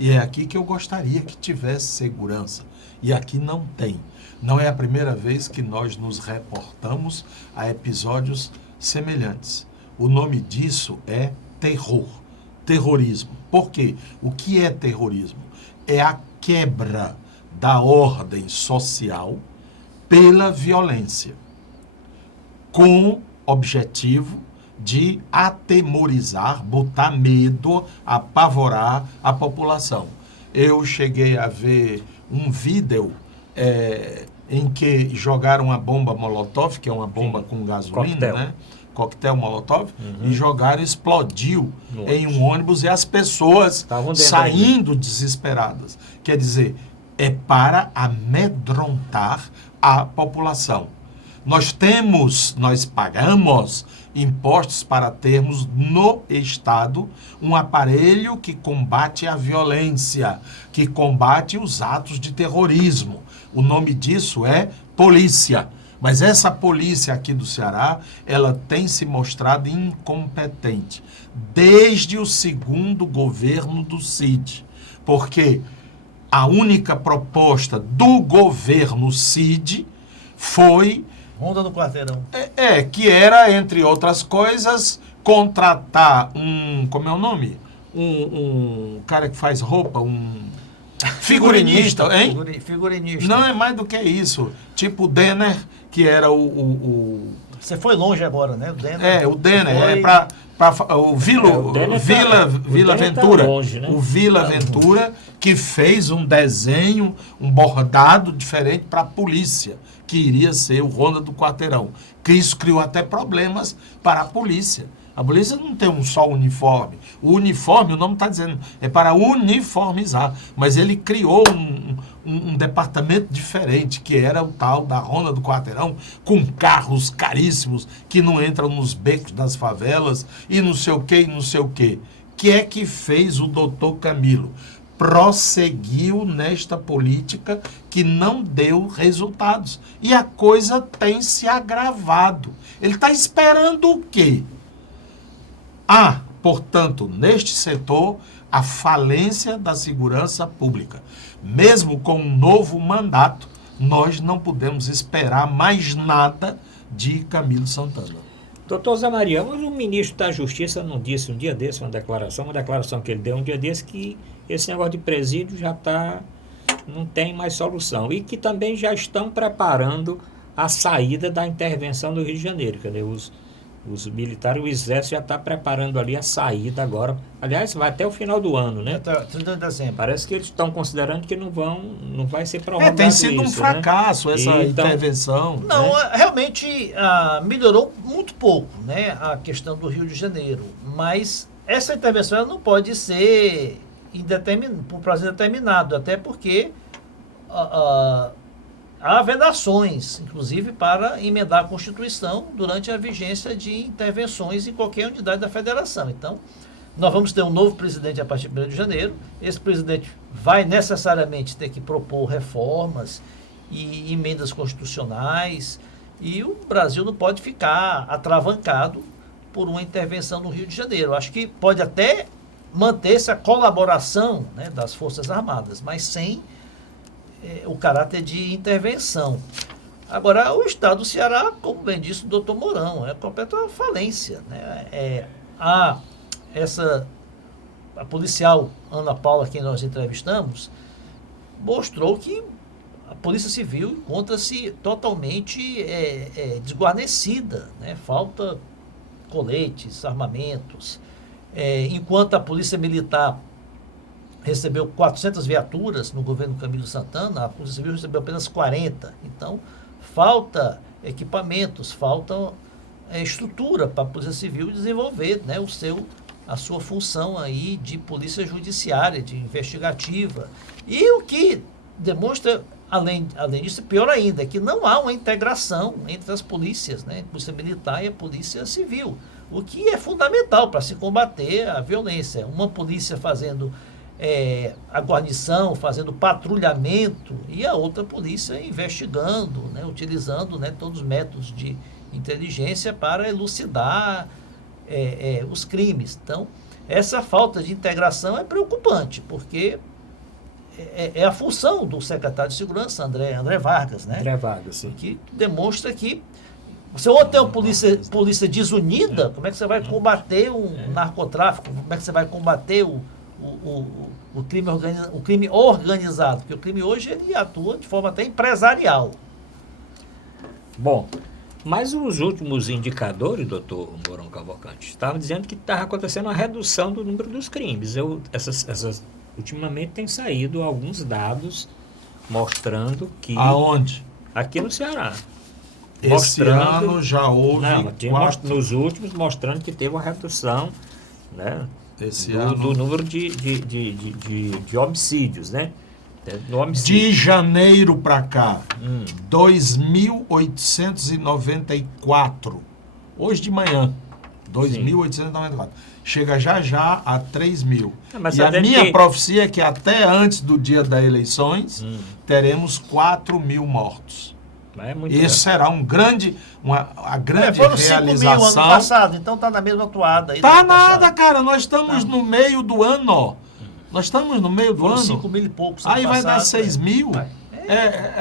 E é aqui que eu gostaria que tivesse segurança. E aqui não tem. Não é a primeira vez que nós nos reportamos a episódios semelhantes. O nome disso é terror, terrorismo. Por quê? O que é terrorismo? É a quebra da ordem social pela violência, com objetivo de atemorizar, botar medo, apavorar a população. Eu cheguei a ver um vídeo em que jogaram uma bomba molotov, que é uma bomba com gasolina, Coquetel. né? Coquetel molotov, e jogaram, explodiu em um ônibus e as pessoas Estavam dentro saindo desesperadas. Quer dizer, é para amedrontar a população. Nós pagamos impostos para termos no Estado um aparelho que combate a violência, que combate os atos de terrorismo. O nome disso é polícia. Mas essa polícia aqui do Ceará, ela tem se mostrado incompetente desde o segundo governo do Cid. Porque a única proposta do governo Cid foi Ronda do Quarteirão. que era, entre outras coisas, contratar como é o nome? Um cara que faz roupa, figurinista, hein? Figurinista. Não é mais do que isso. Tipo o Denner, que era Você foi longe agora, né? O Denner. o Denner, Foi- o Vila Denner tá Ventura. longe, né? O Vila Ventura, que fez um desenho, um bordado diferente para a polícia, que iria ser o Ronda do Quarteirão. Que isso criou até problemas para a polícia. A polícia não tem um só uniforme. O uniforme, o nome está dizendo, é para uniformizar. Mas ele criou um departamento diferente, que era o tal da Ronda do Quarteirão, com carros caríssimos que não entram nos becos das favelas e não sei o quê, e não sei o quê. O que é que fez o doutor Camilo? Prosseguiu nesta política que não deu resultados. E a coisa tem se agravado. Ele está esperando o quê? Portanto, neste setor, a falência da segurança pública. Mesmo com um novo mandato, nós não podemos esperar mais nada de Camilo Santana. Doutor Zé Maria, mas o ministro da Justiça não disse um dia desse, uma declaração que ele deu um dia desse, que esse negócio de presídio já não tem mais solução. E que também já estão preparando a saída da intervenção do Rio de Janeiro. Quer dizer, os militares, o Exército já está preparando ali a saída agora. Aliás, vai até o final do ano, né? Até 30 de dezembro. Parece que eles estão considerando que não vai ser prorrogado Tem sido um isso, fracasso, né? essa Então, intervenção. Não, né? realmente melhorou muito pouco, né, a questão do Rio de Janeiro. Mas essa intervenção ela não pode ser por prazo indeterminado, até porque há vedações, inclusive, para emendar a Constituição durante a vigência de intervenções em qualquer unidade da federação. Então, nós vamos ter um novo presidente a partir de 1º de janeiro. Esse presidente vai necessariamente ter que propor reformas e emendas constitucionais, e o Brasil não pode ficar atravancado por uma intervenção no Rio de Janeiro. Acho que pode até manter-se a colaboração, né, das Forças Armadas, mas sem o caráter de intervenção. Agora, o Estado do Ceará, como bem disse o doutor Mourão, é completa falência, né? A policial Ana Paula, quem nós entrevistamos, mostrou que a Polícia Civil encontra-se totalmente desguarnecida, né? Falta coletes, armamentos, enquanto a Polícia Militar recebeu 400 viaturas no governo Camilo Santana, a Polícia Civil recebeu apenas 40. Então, falta equipamentos, falta estrutura para a Polícia Civil desenvolver, né, a sua função aí de polícia judiciária, de investigativa. E o que demonstra, além disso, pior ainda, que não há uma integração entre as polícias, né, a Polícia Militar e a Polícia Civil, o que é fundamental para se combater a violência. Uma polícia fazendo a guarnição, fazendo patrulhamento, e a outra polícia investigando, né, utilizando, né, todos os métodos de inteligência para elucidar os crimes. Então, essa falta de integração é preocupante, porque é a função do secretário de Segurança, André Vargas, né? André Vargas, sim. Que demonstra que você ou tem uma polícia desunida, como é que você vai combater o narcotráfico, como é que você vai combater o o crime organizado, porque o crime hoje ele atua de forma até empresarial. Bom, mas os últimos indicadores, doutor Mourão Cavalcante, estavam dizendo que estava acontecendo uma redução do número dos crimes. Ultimamente tem saído alguns dados mostrando que... Aonde? Aqui no Ceará. Esse ano já houve... Nos últimos mostrando que teve uma redução, né, do número de homicídios, né? De janeiro para cá, 2.894. Hoje de manhã, 2.894. Chega já a 3.000. E a minha profecia é que até antes do dia das eleições, teremos 4.000 mortos. Isso será uma grande realização. 5.000 ano passado, então está na mesma toada. Tá nada, cara. Nós estamos no meio do ano. Nós estamos no meio do ano. 5.000 e poucos. Aí vai dar 6.000.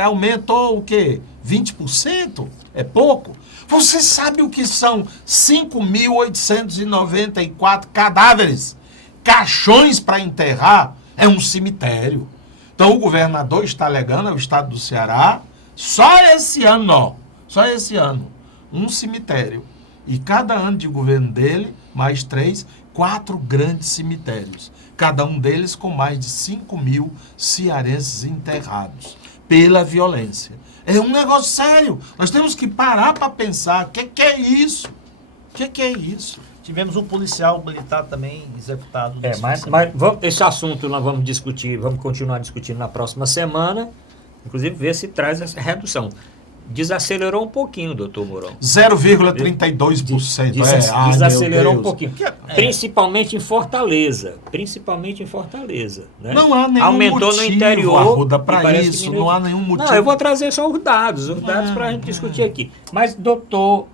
Aumentou o quê? 20%? É pouco? Você sabe o que são 5.894 cadáveres? Caixões para enterrar? É um cemitério. Então o governador está alegando, é o estado do Ceará, só esse ano, um cemitério. E cada ano de governo dele, mais 4 grandes cemitérios. Cada um deles com mais de 5.000 cearenses enterrados pela violência. É um negócio sério. Nós temos que parar para pensar. O que é isso? O que é isso? Tivemos um policial militar também executado. Mas esse assunto nós vamos discutir, vamos continuar discutindo na próxima semana. Inclusive ver se traz essa redução. Desacelerou um pouquinho, doutor Mourão. 0,32%. Desacelerou um pouquinho. Principalmente em Fortaleza. Né? Não há nenhum Aumentou motivo, no interior. Arruda, para isso. Não há nenhum motivo. Não, eu vou trazer só os dados para a gente discutir aqui. Mas, doutor,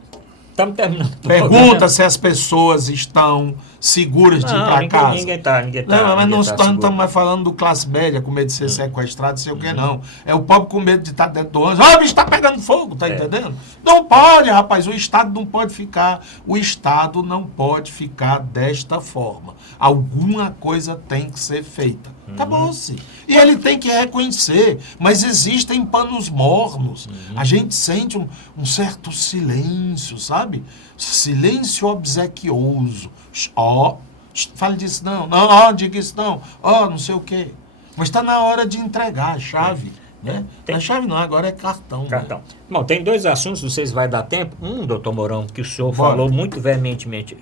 estamos terminando. Pergunta se as pessoas estão seguras de ir para casa. Ninguém está. Não, mas não estamos mais falando do classe média com medo de ser sequestrado, sei o que não. É o pobre com medo de estar dentro do ônibus. O bicho está pegando fogo, tá entendendo? Não pode, rapaz. O Estado não pode ficar desta forma. Alguma coisa tem que ser feita. Acabou-se. E ele tem que reconhecer, mas existem panos mornos. A gente sente um certo silêncio, sabe? Silêncio obsequioso. Fale disso não. Diga isso não. Não sei o quê. Mas está na hora de entregar a chave. Né? A chave não, agora é cartão. Né? Bom, tem 2 assuntos, não sei se vai dar tempo. Doutor Mourão, que o senhor falou muito veementemente.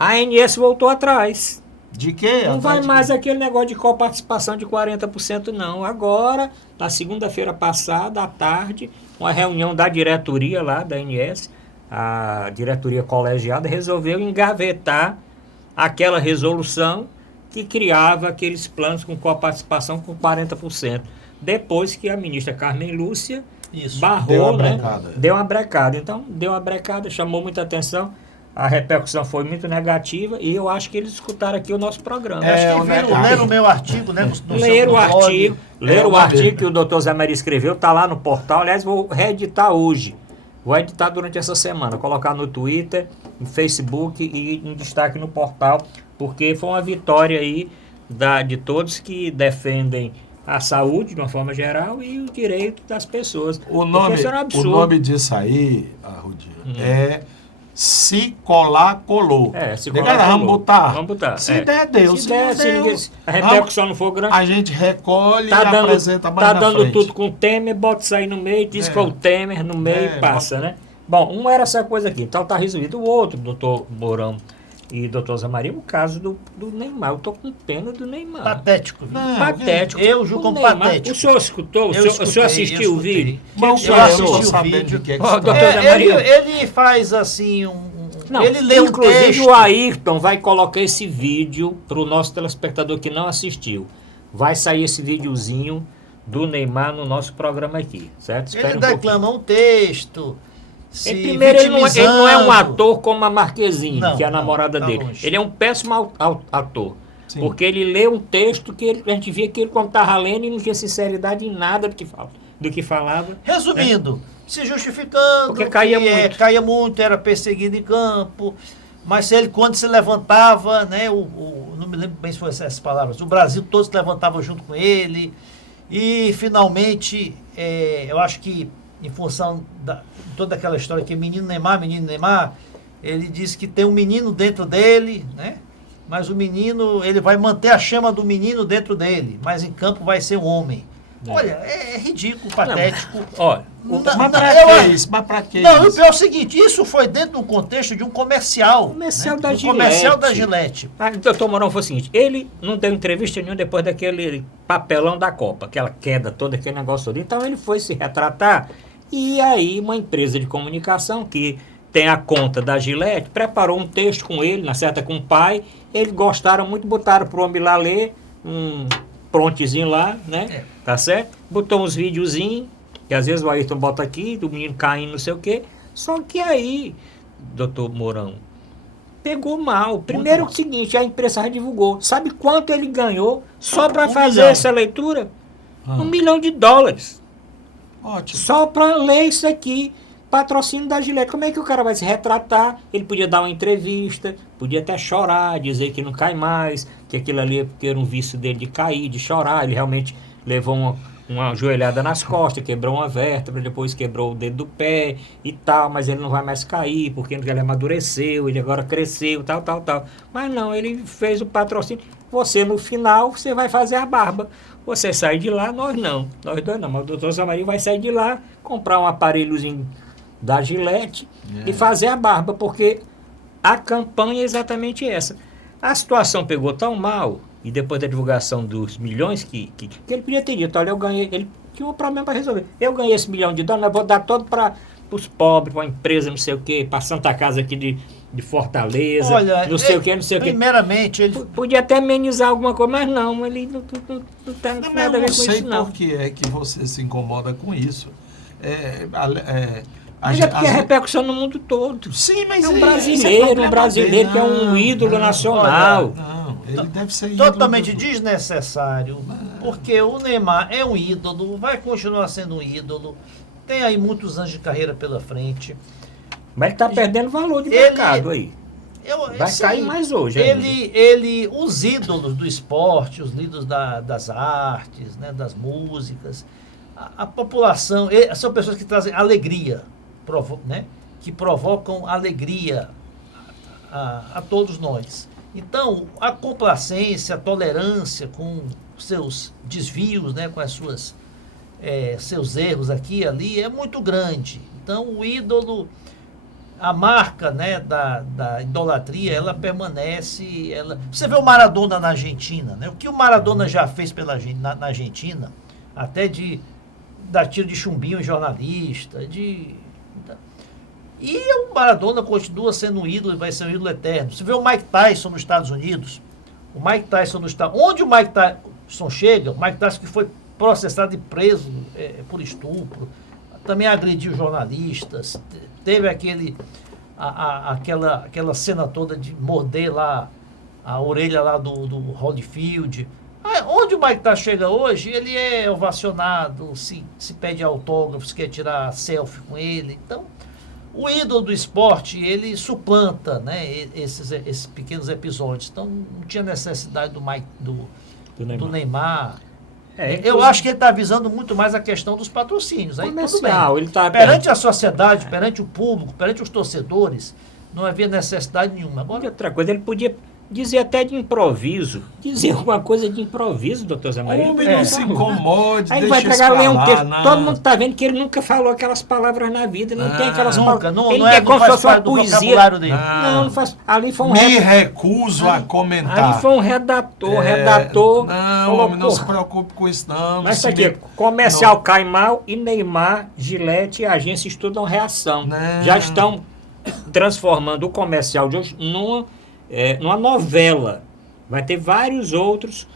A ANS voltou atrás. De quê? Não vai mais aquele negócio de coparticipação de 40%, não. Agora, na segunda-feira passada, à tarde, uma reunião da diretoria lá da ANS, a diretoria colegiada resolveu engavetar aquela resolução que criava aqueles planos com coparticipação com 40%. Depois que a ministra Carmen Lúcia barrou, deu uma brecada. Então, deu uma brecada, chamou muita atenção. A repercussão foi muito negativa e eu acho que eles escutaram aqui o nosso programa. Leram o meu artigo, né? Leram o artigo que o doutor Zé Maria escreveu, está lá no portal. Aliás, vou reeditar hoje. Vou editar durante essa semana, colocar no Twitter, no Facebook e em destaque no portal, porque foi uma vitória aí de todos que defendem a saúde de uma forma geral e o direito das pessoas. O nome disso aí, Arrudinho, se colar, colou. Se colar, colou. Vamos botar. Se der, deu. Se der, a repercussão não for grande. A gente recolhe e apresenta mais na frente. Tá dando tudo com o Temer, bota isso aí no meio, diz que é o Temer no meio e passa, né? Bom, uma era essa coisa aqui. Então tá resolvido. O outro, doutor Mourão e doutor Zé Maria, o caso do Neymar. Eu tô com pena do Neymar. Patético. Patético. Eu julgo como patético. O senhor escutou? O senhor assistiu o vídeo? Eu assisti o vídeo. Ele faz assim ele lê um texto. Inclusive o Ayrton vai colocar esse vídeo para o nosso telespectador que não assistiu. Vai sair esse videozinho do Neymar no nosso programa aqui, certo? Ele declama um texto. Primeiro, ele não é um ator como a Marquezine, que é a namorada dele. Longe. Ele é um péssimo ator. Sim. Porque ele lê um texto que a gente via que ele, quando estava lendo, e não tinha sinceridade em nada do que falava. Resumindo, se justificando, porque caía muito, era perseguido em campo. Mas ele, quando se levantava, né, não me lembro bem se foram essas palavras, o Brasil todo se levantava junto com ele. E, finalmente, eu acho que, em função de toda aquela história que menino Neymar, ele disse que tem um menino dentro dele, né? Mas o menino, ele vai manter a chama do menino dentro dele, mas em campo vai ser um homem. Olha, é ridículo, patético. Olha, mas para que isso? Mas para que não, isso? o pior é o seguinte, isso foi dentro do contexto de um comercial. Comercial, né? da Gillette. Comercial da Gillette. Doutor Mourão, foi o seguinte, ele não deu entrevista nenhuma depois daquele papelão da Copa, aquela queda toda, aquele negócio todo. Então ele foi se retratar e aí uma empresa de comunicação que tem a conta da Gillette, preparou um texto com ele, na certa com o pai, eles gostaram muito, botaram pro homem lá ler, prontezinho lá, né? Tá certo? Botou uns videozinhos, que às vezes o Ayrton bota aqui, do menino caindo, não sei o quê. Só que aí, doutor Mourão, pegou mal. Primeiro, o seguinte, a imprensa já divulgou. Sabe quanto ele ganhou só para fazer milhão. essa leitura? $1 milhão. Ótimo. Só para ler isso aqui. Patrocínio da Gillette. Como é que o cara vai se retratar? Ele podia dar uma entrevista, podia até chorar, dizer que não cai mais, que aquilo ali é porque era um vício dele de cair, de chorar. Ele realmente levou uma joelhada nas costas, quebrou uma vértebra, depois quebrou o dedo do pé e tal, mas ele não vai mais cair, porque ele amadureceu, ele agora cresceu, tal. Mas não, ele fez o patrocínio. Você, no final, você vai fazer a barba. Você sai de lá, nós não. Nós dois não, mas o doutor Samarinho vai sair de lá, comprar um aparelhozinho da Gillette e fazer a barba, porque a campanha é exatamente essa. A situação pegou tão mal, e depois da divulgação dos milhões que ele podia ter dito, olha, eu ganhei, ele tinha um problema para resolver. Eu ganhei esse $1 milhão, mas vou dar todo para os pobres, para a empresa, não sei o quê, para a Santa Casa aqui de Fortaleza, Olha, não sei o quê. Primeiramente, ele... Podia até amenizar alguma coisa, mas não, ele não tem Não, nada a ver eu com não sei isso, não. por que é que você se incomoda com isso. Mas é porque é repercussão no mundo todo. Sim, mas É um esse brasileiro, problema dele. que é um ídolo nacional. Não, ele deve ser ídolo Totalmente do- desnecessário, porque o Neymar é um ídolo, vai continuar sendo um ídolo, tem aí muitos anos de carreira pela frente. Mas ele está perdendo valor de Ele- mercado aí. Vai Sim, cair mais hoje ainda. os ídolos do esporte, os ídolos das artes, né, das músicas, a população, são pessoas que trazem alegria, né, que provocam alegria a todos nós. Então, a complacência, a tolerância com seus desvios, né, com as suas seus erros aqui e ali, é muito grande. Então, o ídolo, a marca, né, da idolatria, ela permanece. Você vê o Maradona na Argentina, né? O que o Maradona já fez na Argentina, até de dar tiro de chumbinho em jornalista, e o Maradona continua sendo um ídolo e vai ser um ídolo eterno. Você vê o Mike Tyson nos Estados Unidos, onde o Mike Tyson chega, o Mike Tyson que foi processado e preso por estupro, também agrediu jornalistas, teve aquela cena toda de morder lá a orelha lá do Holyfield. Onde o Mike Tyson chega hoje, ele é ovacionado, se pede autógrafo, se quer tirar selfie com ele. Então, o ídolo do esporte, ele suplanta, né, esses pequenos episódios. Então, não tinha necessidade do Neymar. Eu acho que ele está visando muito mais a questão dos patrocínios. Aí Comercial, tudo bem. ele tá Perante a sociedade, perante o público, perante os torcedores, não havia necessidade nenhuma. Agora, outra coisa, ele podia dizer até de improviso. Dizer alguma coisa de improviso, doutor Zé Maria. Homem, não se incomode, Aí ele vai deixa pegar isso ler um pra texto. lá, Todo não. mundo está vendo que ele nunca falou aquelas palavras na vida. Não tem aquelas nunca, palavras. Ele não é como se faz fosse uma parte do poesia. vocabulário dele. Não faz. Ali foi um Me recuso a comentar. Ali foi um redator. Não, homem, não se preocupe com isso, não. Mas não isso se aqui, comercial cai mal e Neymar, Gillette e a agência estudam reação. Não. Já estão transformando o comercial de hoje numa novela. Vai ter vários outros,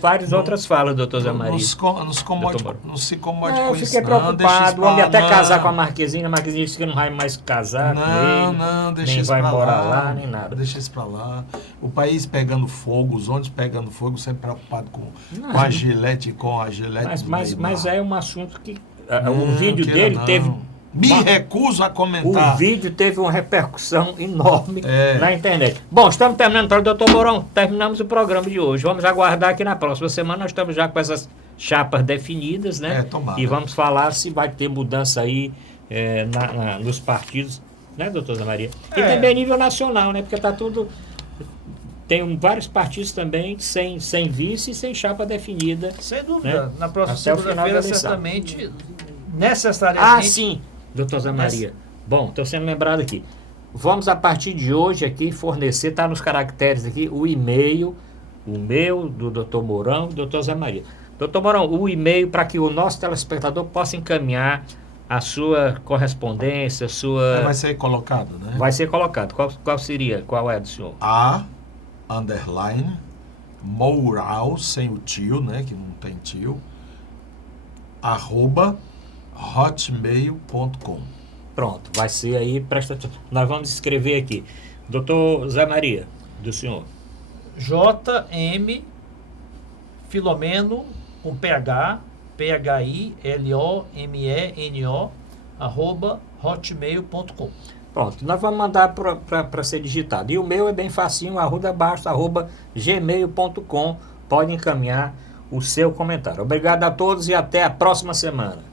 várias outras falas, doutor Zé Maria. Não se incomode Eu com isso, fiquei não. Deixa preocupado. isso O homem pra até lá, casar não. com a Marquezinha disse que não vai mais casar com ele. Não, deixa nem isso vai pra morar lá. lá, nem nada. Deixa isso pra lá. O país pegando fogo, os ônibus pegando fogo, sempre preocupado com a Gillette, Mas do Neymar. é um assunto que... Não, o vídeo queira dele não. Me recuso a O comentar. vídeo teve uma repercussão enorme É. na internet. Bom, estamos terminando, então, doutor Mourão, terminamos o programa de hoje. Vamos aguardar aqui na próxima semana, nós estamos já com essas chapas definidas, né? Tomara. E vamos falar se vai ter mudança aí nos partidos, né, doutor Zé Maria? E também a nível nacional, né? Porque tá tudo... Tem vários partidos também sem vice e sem chapa definida. Sem dúvida. Né? Na próxima Até o final da segunda-feira, eleição. certamente, necessariamente... Ah, sim, doutor Zé Maria. Bom, estou sendo lembrado aqui. Vamos, a partir de hoje, aqui, fornecer, está nos caracteres aqui, o e-mail, o meu, do doutor Mourão e do doutor Zé Maria. Doutor Mourão, o e-mail para que o nosso telespectador possa encaminhar a sua correspondência, Vai ser colocado, né? Vai ser colocado. Qual seria? Qual é do senhor? _Moural, sem o tio, né? Que não tem tio. @hotmail.com. Pronto, vai ser aí, presta atenção. Nós vamos escrever aqui. Doutor Zé Maria, do senhor. JM Filomeno com PH, PHILOMENO, @hotmail.com. Pronto, nós vamos mandar para ser digitado. E o meu é bem facinho, @gmail.com. Pode encaminhar o seu comentário. Obrigado a todos e até a próxima semana.